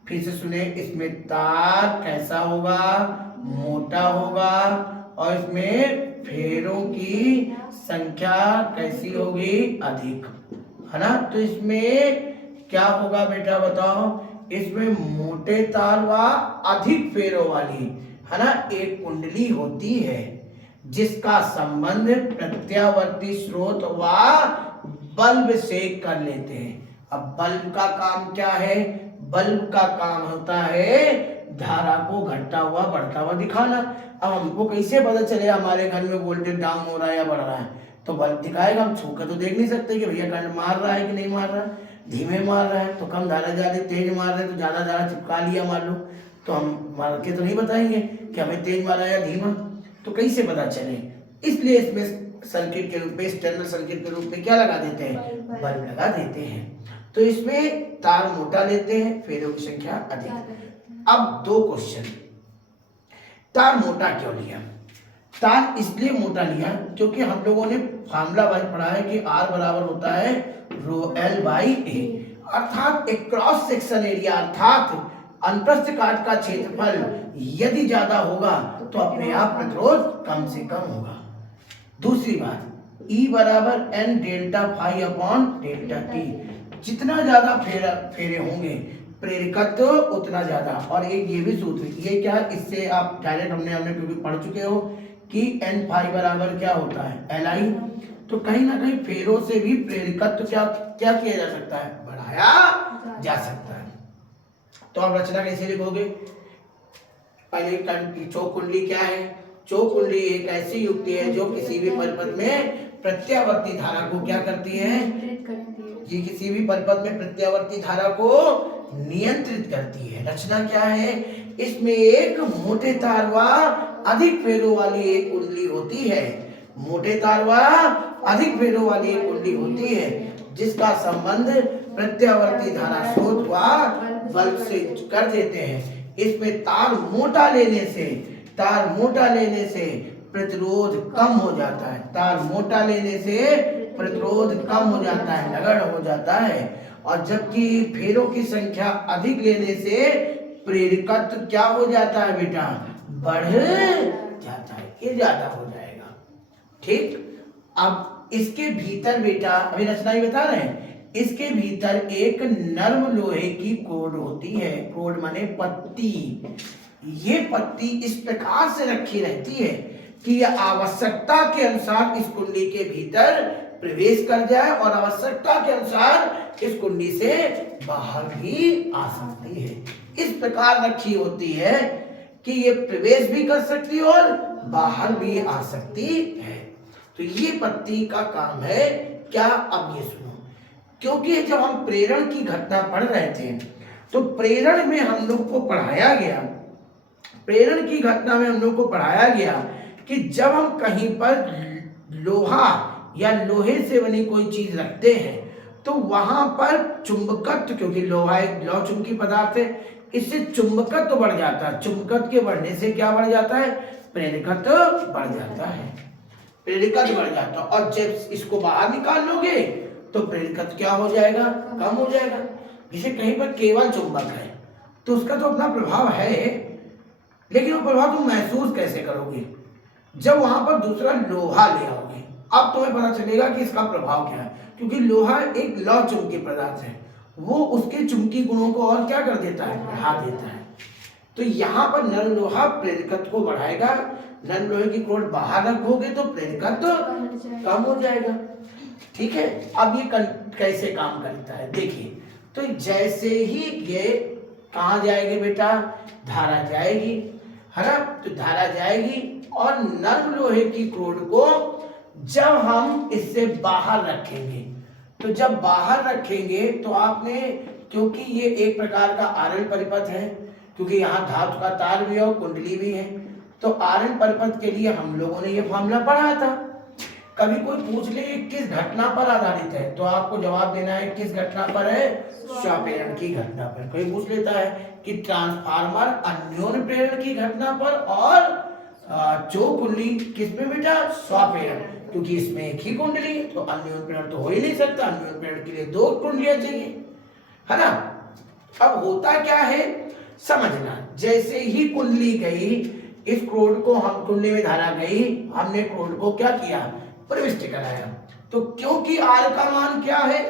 फिर से सुने, इसमें तार कैसा होगा, मोटा होगा और इसमें फेरों की संख्या कैसी होगी, अधिक, है ना। तो इसमें क्या होगा बेटा बताओ, इसमें मोटे तार व अधिक फेरों वाली, है ना, एक कुंडली होती है जिसका संबंध प्रत्यावर्ती स्रोत व बल्ब से कर लेते हैं। अब बल्ब का काम क्या है, बल्ब का काम होता है धारा को घटता हुआ बढ़ता हुआ दिखाना। अब हमको कैसे पता चले हमारे घर में वोल्टेज डाउन हो रहा है या बढ़ रहा है, तो बल्ब दिखाएगा, हम छू कर तो देख नहीं सकते कि भैया करंट मार रहा है कि नहीं मार रहा है। धीमे मार रहा है तो कम धारा, ज्यादा तेज मार रहे हैं तो ज्यादा धारा चिपका लिया मान लो, तो हम मार के तो नहीं बताएंगे कि हमें तेज मारा या धीमा, तो कैसे पता चले। इसलिए इसमें सर्किट के रूप में, एक्सटर्नल सर्किट के रूप में क्या लगा देते हैं, बल्ब लगा देते हैं। तो इसमें तार मोटा लेते हैं, फेरों की संख्या अधिक। अब 2 क्वेश्चन, तार मोटा क्यों लिया। तार इसलिए मोटा लिया क्योंकि हम लोगों ने फार्मूला पढ़ा है कि R बराबर होता है रो L बाई A, अर्थात एक क्रॉस सेक्शन एरिया अर्थात अनुप्रस्थ काट का क्षेत्रफल यदि ज्यादा होगा तो अपने आप प्रतिरोध कम से कम होगा। दूसरी बात, E बराबर N delta phi upon delta T, जितना ज्यादा फेरे होंगे प्रेरकत्व उतना ज्यादा। और एक ये भी सूत्र, ये क्या, इससे आप डायरेक्ट हमने क्योंकि पढ़ चुके हो कि N फाई बराबर क्या होता है, Li। तो कहीं ना कहीं फेरों से भी प्रेरकत्व क्या क्या किया जा सकता है, बढ़ाया जा सकता है। तो आप रचना कैसे लिखोगे, पहले चौक कुंडली क्या है, चौक कुंडली एक ऐसी युक्ति है जो किसी भी परिपथ में प्रत्यावर्ती धारा को क्या करती है, ये किसी भी परिपथ में प्रत्यावर्ती धारा को नियंत्रित करती है। रचना क्या है, इसमें एक मोटे तार व अधिक फेरों वाली एक कुंडली होती है, मोटे तार व अधिक फेरों वाली एक कुंडली होती है जिसका संबंध प्रत्यावर्ती धारा स्रोत व बल्ब से कर देते हैं। इसमें तार मोटा लेने से प्रतिरोध कम हो जाता है, तार मोटा लेने से प्रतिरोध कम हो जाता है, नगण्य हो जाता है। और जबकि फेरों की संख्या अधिक लेने से प्रेरकत्व क्या हो जाता है बेटा, बढ़ जाता है, ये ज्यादा हो जाएगा। ठीक, अब इसके भीतर बेटा, अभी रचना ही बता रहे हैं, इसके भीतर एक नर्म लोहे की कोड होती है, कोड माने पत्ती। ये पत्ती इस प्रकार से रखी रहती है कि यह आवश्यकता के अनुसार इस कुंडी के भीतर प्रवेश कर जाए और आवश्यकता के अनुसार इस कुंडी से बाहर भी आ सकती है। इस प्रकार रखी होती है कि ये प्रवेश भी कर सकती है और बाहर भी आ सकती है। तो ये पत्ती का काम है क्या, अब ये सुनो, क्योंकि जब हम प्रेरण की घटना पढ़ रहे थे तो प्रेरण में हम लोग को पढ़ाया गया, प्रेरण की घटना में हम लोग को पढ़ाया गया कि जब हम कहीं पर लोहा या लोहे से बनी कोई चीज रखते हैं तो वहां पर चुंबकत्व, क्योंकि लोहा एक लौ चुंबकी पदार्थ है, इससे चुंबकत्व बढ़ जाता है। चुंबकत्व के बढ़ने से क्या बढ़ जाता है, प्रेरकत्व बढ़ जाता है, प्रेरकत्व बढ़ जाता है। और जब इसको बाहर निकाल लोगे तो प्रेरकत्व क्या हो जाएगा, कम हो जाएगा। जैसे कहीं पर केवल चुंबक है तो उसका तो अपना प्रभाव है, लेकिन वो प्रभाव तुम महसूस कैसे करोगे, जब वहां पर दूसरा लोहा ले आओगे, अब तुम्हें पता चलेगा कि इसका प्रभाव क्या है। क्योंकि लोहा एक लौ चुंबकीय पदार्थ है, वो उसके चुंबकीय गुणों को और क्या कर देता है, बढ़ा देता है। तो यहाँ पर नर लोहा प्रेरकत्व को बढ़ाएगा, नर लोहे की कोड बाहर रखोगे तो प्रेरकत्व कम हो जाएगा। ठीक है, अब ये कैसे काम करता है देखिए। तो जैसे ही ये कहाँ जाएगी बेटा, धारा जाएगी, है ना, तो धारा जाएगी और नर्म लोहे की कोड को जब हम इससे बाहर रखेंगे, तो जब बाहर रखेंगे तो आपने, क्योंकि ये एक प्रकार का आरएल परिपथ है, क्योंकि यहाँ धातु का तार भी है और कुंडली भी है। तो आयरन परपथ के लिए हम लोगों ने ये फॉर्मूला पढ़ा था। कभी कोई पूछ ले ये किस घटना पर आधारित है, तो आपको जवाब देना है किस घटना पर है, स्वप्रेरण की घटना पर। कोई पूछ लेता है कि ट्रांसफार्मर अन्योन्य प्रेरण की घटना पर, और चो कुंडली किसमें बेटा, स्वप्रेरण, क्योंकि इसमें एक ही कुंडली है तो अन्योन्य प्रेरण तो हो ही नहीं सकता, अन्योन्य प्रेरण के लिए दो कुंडलियां चाहिए, है ना। अब होता क्या है समझना, जैसे ही कुंडली गई, इस क्रोड को हम कुंडली में धारा गई, हमने क्रोड को क्या किया, प्रविष्ट कराया। तो क्योंकि आर का मान क्या है,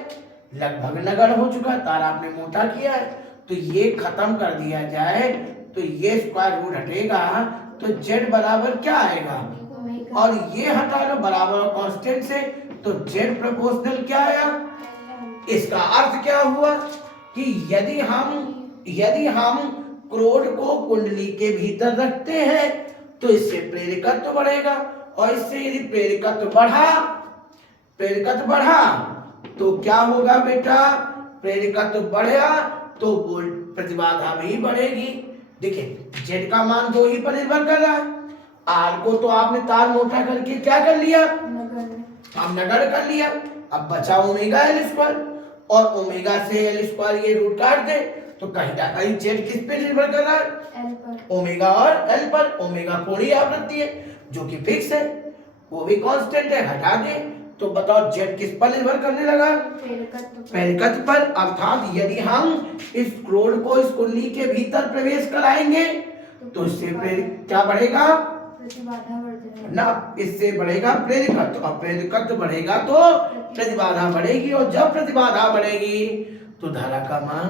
लगभग नगण्य हो चुका, तारा आपने मोटा किया है, तो ये खत्म कर दिया जाए तो ये स्क्वायर रूट हटेगा, तो z बराबर क्या आएगा, और ये हटा लो बराबर और कांस्टेंट से, तो z प्रोपोर्शनल क्या आया। इसका अर्थ क्या हुआ कि यदि हम क्रोड को कुंडली के भीतर रखते हैं तो इससे प्रेरकत्व बढ़ेगा, और इससे यदि प्रेरकत्व बढ़ा तो क्या होगा बेटा, प्रेरकत्व बढ़ा तो प्रतिबाधा भी बढ़ेगी। देखिए z का मान 2 ही पर निर्भर कर रहा है, r को तो आपने तार मोटा करके क्या कर लिया, हम नगण्य कर लिया, अब बचा ओमेगा एल स्क्वायर, और ओमेगा से एल स्क्वायर ये रूट काट दे, तो कहीं ना कहीं z किस पे निर्भर कर रहा है, एल पर, ओमेगा और एल पर। ओमेगा कोणीय आवृत्ति है जो कि फिक्स है, वो भी कांस्टेंट है, हटा दे, तो बताओ z किस पर निर्भर करने लगा, प्रेरकत्व पर। अर्थात यदि हम इस क्रोड को इस कुंडली के भीतर प्रवेश कराएंगे तो इससे क्या बढ़ेगा, प्रतिबाधा बढ़ जाएगी ना, इससे बढ़ेगा प्रेरकत्व, और प्रेरकत्व बढ़ेगा तो प्रतिबाधा बढ़ेगी, और जब प्रतिबाधा बढ़ेगी तो धारा का मान,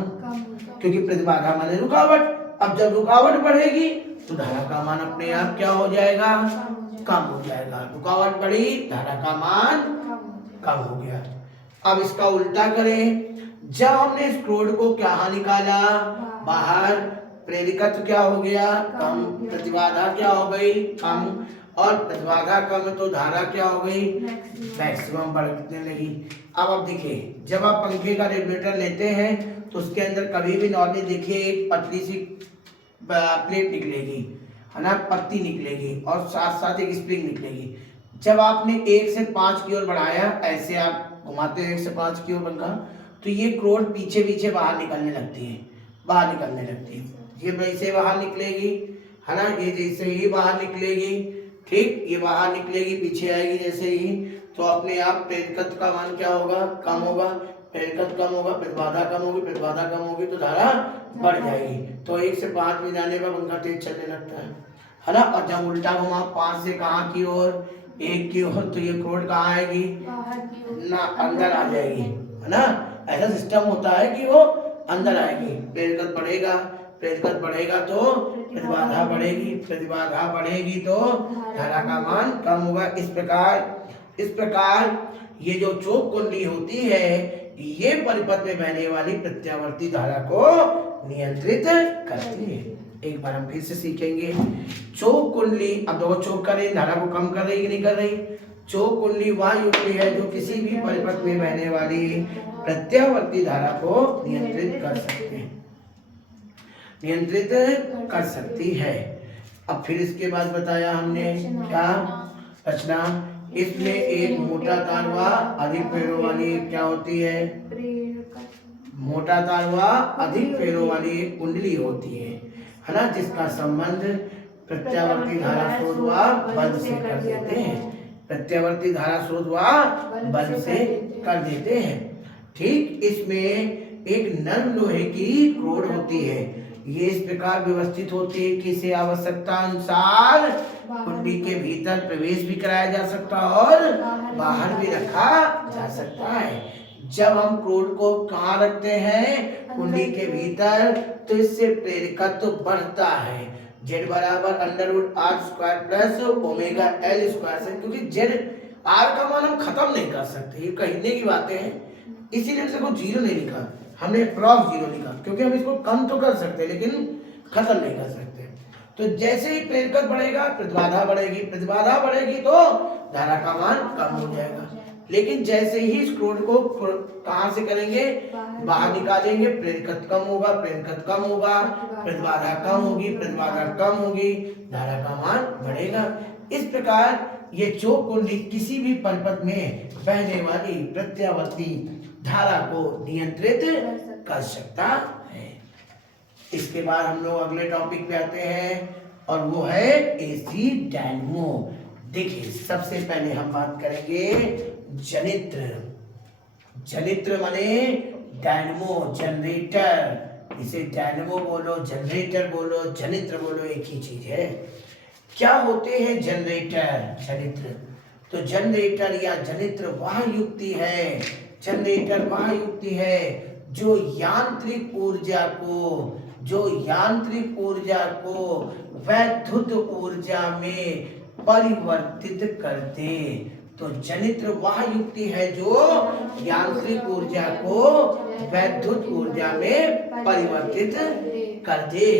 क्योंकि प्रतिबाधा माने रुकावट, अब जब रुकावट बढ़ेगी तो धारा का मान अपने आप क्या हो जाएगा, कम हो जाएगा। रुकावट बढ़ी, धारा का मान कम हो गया। अब इसका उल्टा करें, जब हमने इस क्रोड को क्या निकाला, बाहर, प्रेरकत्व क्या हो गया, कम, प्रतिबाधा क्या हो गई, कम, और प्रतिबाधा कम तो धारा क्या हो गई, मैक्सिमम बढ़ने लगी। अब देखिए, जब आप पंखे का रेगुलेटर लेते हैं तो उसके अंदर कभी भी नॉर्मली देखिए एक पतली सी प्लेट निकलेगी, है ना, पत्ती निकलेगी, और साथ साथ एक स्प्रिंग निकलेगी। जब आपने 1 से 5 की ओर बढ़ाया, ऐसे आप घुमाते हैं 1 से 5 की ओर पंखा, तो ये क्रोड पीछे पीछे बाहर निकलने लगती है, ये वैसे बाहर निकलेगी, है ना, ये जैसे ही बाहर निकलेगी, ठीक, ये बाहर निकलेगी, पीछे आएगी जैसे ही, तो अपने आप प्रेरकत्व का मान क्या होगा, कम होगा, प्रेरकत्व कम होगा, प्रतिबाधा कम होगी तो धारा बढ़ जाएगी। तो 1 से 5 में जाने पर पंखा तेज चलने लगता है ना। और जब उल्टा घुमा 5 से कहाँ की ओर, 1 की ओर, तो ये क्रोड कहाँ आएगी, ना, अंदर आ जाएगी, है ना। ऐसा सिस्टम होता है कि वो अंदर आएगी, प्रेरकत्व बढ़ेगा तो प्रतिबाधा बढ़ेगी तो धारा का मान कम होगा। इस प्रकार ये जो चोक कुंडली होती है, ये परिपथ में बहने वाली प्रत्यावर्ती धारा को नियंत्रित करती है। एक बार हम फिर से सीखेंगे। चोक कुंडली, अब देखो चोक कर रही, धारा को कम कर रही कि नहीं कर रही। चोक कुंडली वह युक्ति है जो किसी भी परिपथ में बहने वाली प्रत्यावर्ती धारा को नियंत्रित कर सकती है। अब फिर इसके बाद बताया हमने क्या रचना, इसमें एक मोटा तार व अधिक पेड़ों वाली क्या होती है, मोटा तार व अधिक पेड़ों वाली एक कुंडली होती है ना, जिसका संबंध प्रत्यावर्ती धारा स्रोत व बल से कर देते हैं, प्रत्यावर्ती धारा स्रोत व बल से कर देते हैं। ठीक, इसमें एक नर्म लोहे की क्रोड होती है, ये इस प्रकार व्यवस्थित होती है कि इसे आवश्यकता अनुसार कुंडली के भीतर प्रवेश भी कराया जा सकता और बाहर भी रखा जा सकता है। जब हम क्रोड को कहाँ रखते हैं, कुंडली के भीतर, तो इससे प्रेरकत्व बढ़ता है। z बराबर √r² plus omega L square से, क्योंकि z r का मान हम खत्म नहीं कर सकते, ये कहने की बातें हैं, इसीलिए इसको 0 नहीं लिखा हमने, अप्रॉक्स 0 लिखा, क्योंकि हम इसको कम तो कर सकते लेकिन खत्म नहीं कर सकते। तो जैसे ही प्रेरकत्व बढ़ेगा प्रतिबाधा बढ़ेगी तो धारा का मान कम हो जाएगा। लेकिन जैसे ही स्क्रोड को कहां से करेंगे, बाहर निकालेंगे, प्रेरकत्व कम होगा, प्रेरकत्व कम होगा, प्रतिबाधा कम होगी, प्रतिबाधा कम होगी, धारा का मान बढ़ेगा। इस प्रकार ये जो कुंडली किसी भी परिपथ में बहने वाली प्रत्यावर्ती धारा को नियंत्रित कर सकता है। इसके बाद हम लोग अगले टॉपिक पे आते हैं और वो है एसी डायनेमो। देखिए सबसे पहले हम बात करेंगे जनित्र। जनित्र माने डायनेमो, जनरेटर। इसे डायनेमो बोलो, जनरेटर बोलो, जनित्र बोलो, एक ही चीज है। क्या होते हैं जनरेटर, जनित्र? तो जनरेटर या जनित्र वह युक्ति है, जनरेटर वह युक्ति है जो यांत्रिक ऊर्जा को वैद्युत ऊर्जा में परिवर्तित कर दे। तो जनित्र वह युक्ति है जो यांत्रिक ऊर्जा को वैद्युत ऊर्जा में परिवर्तित कर दे।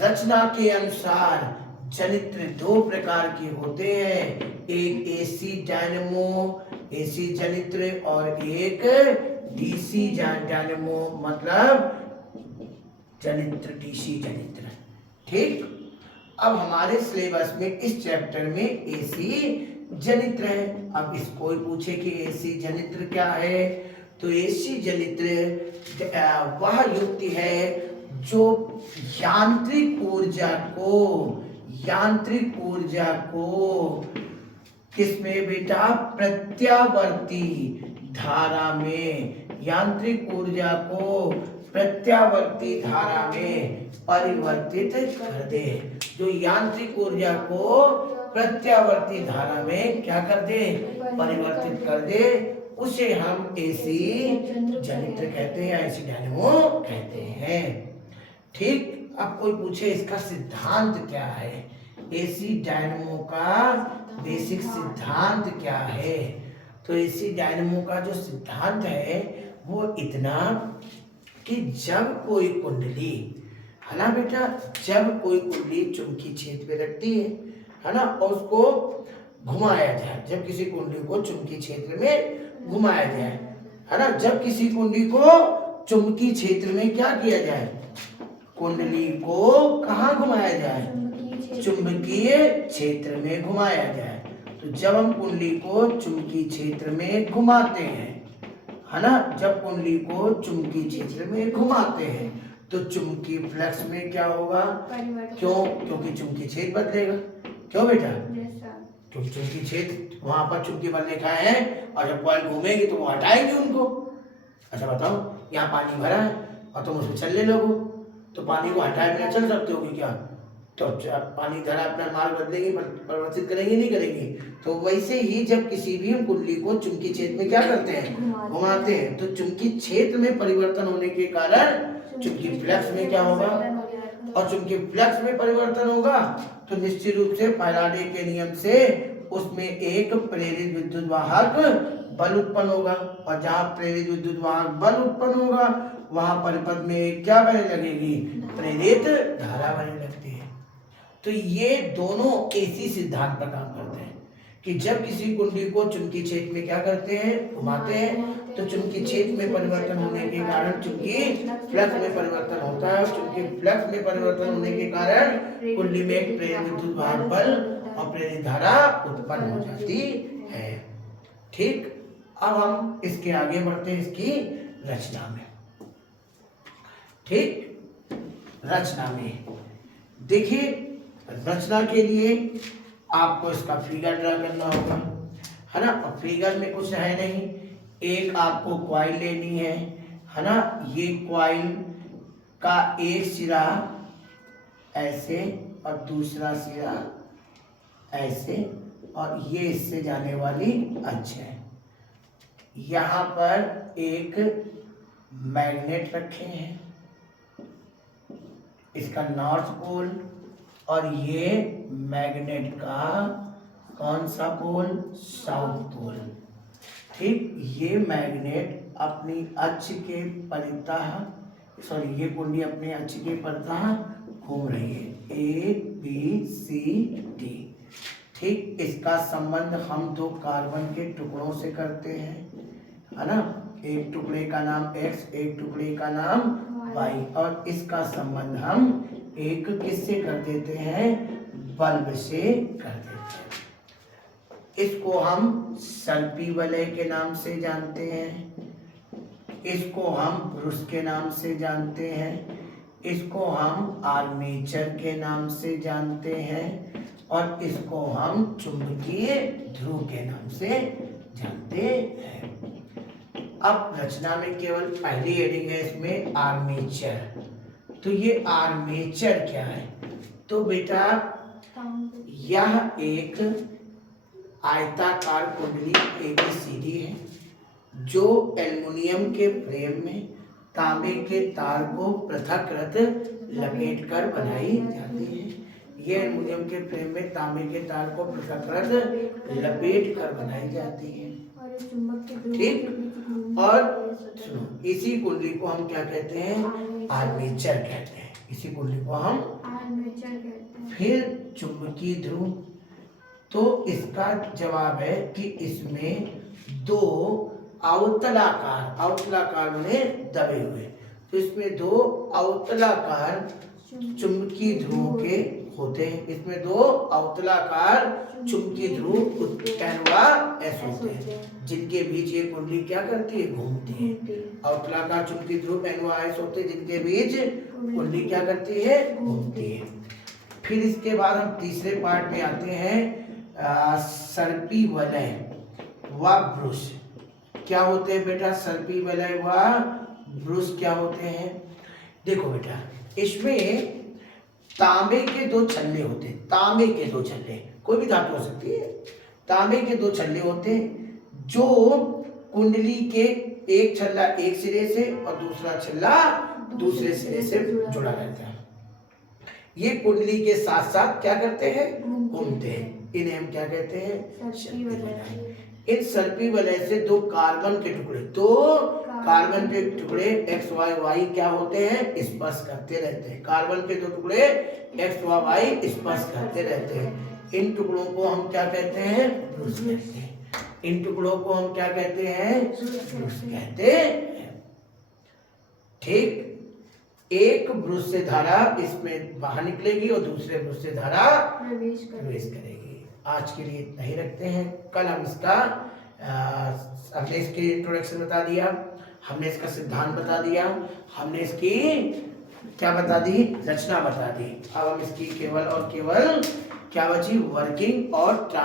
रचना के अनुसार जनित्र दो प्रकार के होते हैं, एक एसी डायनेमो, एसी जनित्र, और एक डीसी डायनेमो मतलब जनित्र, डीसी जनित्र। ठीक, अब हमारे सिलेबस में इस चैप्टर में एसी जनित्र है। अब इस कोई पूछे कि एसी जनित्र क्या है, तो एसी जनित्र वह युक्ति है जो यांत्रिक ऊर्जा को किसमें बेटा, प्रत्यावर्ती धारा में, यांत्रिक ऊर्जा को प्रत्यावर्ती धारा में परिवर्तित कर दे। जो यांत्रिक ऊर्जा को प्रत्यावर्ती धारा में क्या कर दे, परिवर्तित कर दे, उसे हम एसी जनित्र कहते हैं, एसी डायनेमो कहते हैं। ठीक, अब कोई पूछे इसका सिद्धांत क्या है, एसी डायनेमो का बेसिक सिद्धांत क्या है, तो एसी डायनेमो का जो सिद्धांत है वो इतना कि जब कोई कुंडली, है ना बेटा, जब कोई कुंडली चुंबकीय क्षेत्र पे रखती है ना, और उसको घुमाया जाए, जब किसी कुंडली को चुंबकीय क्षेत्र में घुमाया जाए, है ना, जब किसी कुंडली को चुंबकीय क्षेत्र में क्या किया जाए, कुंडली को कहाँ घुमाया जाए, चुंबकीय क्षेत्र में घुमाया जाए। तो जब हम कुंडली को चुंबकीय क्षेत्र में घुमाते हैं, है ना, जब कुंडली को चुंबकीय क्षेत्र में घुमाते हैं तो चुंबकीय फ्लक्स में क्या होगा, क्यों, क्योंकि चुंबकीय क्षेत्र बदलेगा। क्यों बेटा, क्योंकि चुंबकीय क्षेत्र वहां पर चुंबकीय बल लिखा है, और जब कॉइल घूमेगी तो वो हटाएंगे उनको। अच्छा बताओ, यहाँ पानी भरा है और तुम उसमें चलने लगो, तो पानी को हटाए बिना चल सकते हो क्या? तो पानी धारा अपना मार्ग बदलेगी, परिवर्तित करेंगे, नहीं करेंगे। तो वैसे ही जब किसी भी कुंडली को चुंबकीय क्षेत्र में क्या करते हैं, घुमाते हैं, तो चुंबकीय क्षेत्र में परिवर्तन होने के कारण चुंबकीय फ्लक्स में क्या होगा, और चुंबकीय फ्लक्स में परिवर्तन होगा तो निश्चित रूप से फैराडे के नियम से उसमें एक प्रेरित विद्युत वाहक बल उत्पन्न होगा, और जहाँ प्रेरित विद्युत वाहक बल उत्पन्न होगा वहां परिपथ में क्या बने लगेगी, प्रेरित धारा बने लगती है। तो ये दोनों एसी सिद्धांत पर काम करते हैं कि जब किसी कुंडली को चुंबकीय क्षेत्र में क्या करते हैं, घुमाते हैं, तो चुंबकीय क्षेत्र में परिवर्तन होने के कारण चुंबकीय फ्लक्स में परिवर्तन होता है, चुंबकीय फ्लक्स में परिवर्तन होने के कारण कुंडली में एक प्रेरित विद्युत वाहक बल और प्रेरित धारा उत्पन्न हो जाती है। ठीक, अब हम इसके आगे बढ़ते हैं इसकी रचना में। ठीक, रचना में देखिए, रचना के लिए आपको इसका फिगर ड्रा करना होगा, है ना। और फिगर में कुछ है नहीं, एक आपको कॉइल लेनी है ना, ये कॉइल का एक सिरा ऐसे और दूसरा सिरा ऐसे, और ये इससे जाने वाली अक्ष है। यहाँ पर एक मैग्नेट रखे हैं, इसका नॉर्थ पोल, और ये मैग्नेट का कौन सा पोल, साउथ पोल। ठीक, ये मैग्नेट अपनी अक्ष के परितः, सॉरी ये कुंडली अपने अक्ष के परितः घूम रही है, A B C D। ठीक, इसका संबंध हम दो कार्बन के टुकड़ों से करते हैं, है ना। एक टुकड़े का नाम X, एक टुकड़े का नाम Y, और इसका संबंध हम एक किससे कर देते हैं, बल्ब से कर देते हैं। इसको हम सर्पी वलय के नाम से जानते हैं, इसको हम ब्रुश के नाम से जानते हैं, इसको हम आर्मेचर के नाम से जानते हैं, और इसको हम चुंबकीय ध्रुव के नाम से जानते हैं। अब रचना में केवल पहली हेडिंग है इसमें आर्मेचर। तो ये आर्मेचर क्या है, तो बेटा यह एक आयताकार कुंडली ABCD है जो एल्युमिनियम के फ्रेम में तांबे के तार को पृथक लपेट कर बनाई जाती है। ये एल्युमिनियम के फ्रेम में तांबे के तार को पृथक लपेट कर बनाई जाती है। ठीक, और सुनो, इसी कुंडली को हम क्या कहते हैं, आर्मेचर कहते हैं। इसी कुंडली को हम आर्मेचर कहते हैं। फिर चुंबकीय ध्रुव, तो इसका जवाब है कि इसमें दो अवतलाकार माने दबे हुए, तो इसमें दो अवतलाकार चुंबकीय ध्रुव के होते हैं। इसमें दो अवतलाकार चुंबकीय ध्रुव N व S होते हैं, जिनके बीच ये कुंडली क्या करती है, घूमती है। अवतलाकार चुंबकीय ध्रुव N व S होते हैं, जिनके बीच कुंडली क्या करती है, घूमती है। फिर इसके बाद हम तीसरे पार्ट में आते हैं, सर्पी वलय व ब्रुश। क्या होते हैं बेटा सर्पी वलय व ब्रुश क्या होते हैं, देखो बेटा इसमें तांबे के दो छल्ले होते हैं, तांबे के दो छल्ले, कोई भी धातु हो सकती है, तांबे के दो छल्ले होते हैं जो कुंडली के एक छल्ला एक सिरे से और दूसरा छल्ला दूसरे सिरे से जुड़ा रहता है। ये कुंडली के साथ साथ क्या करते हैं, घूमते हैं। इन्हें हम क्या कहते हैं, सर्पी वलय। इन सर्पी वलय से दो कार्बन के टुकड़े X Y Y क्या होते हैं, स्पर्श करते रहते हैं। कार्बन के दो टुकड़े X Y Y स्पर्श करते रहते हैं। इन टुकड़ों को हम क्या कहते हैं, ब्रुश कहते हैं। इन टुकड़ों को हम क्या कहते हैं, ब्रुश कहते हैं। ठीक, एक ब्रुश से धारा इसमें बाहर निकलेगी और दूसरे ब्रुश से धारा प्रवेश करेगी। आज के लिए इतना ही रखते हैं। कल हम इसका हमने इसकी इंट्रोडक्शन बता दिया, हमने इसका सिद्धांत बता दिया, हमने इसकी क्या बता दी, रचना बता दी। अब हम इसकी केवल और केवल क्या बची, वर्किंग और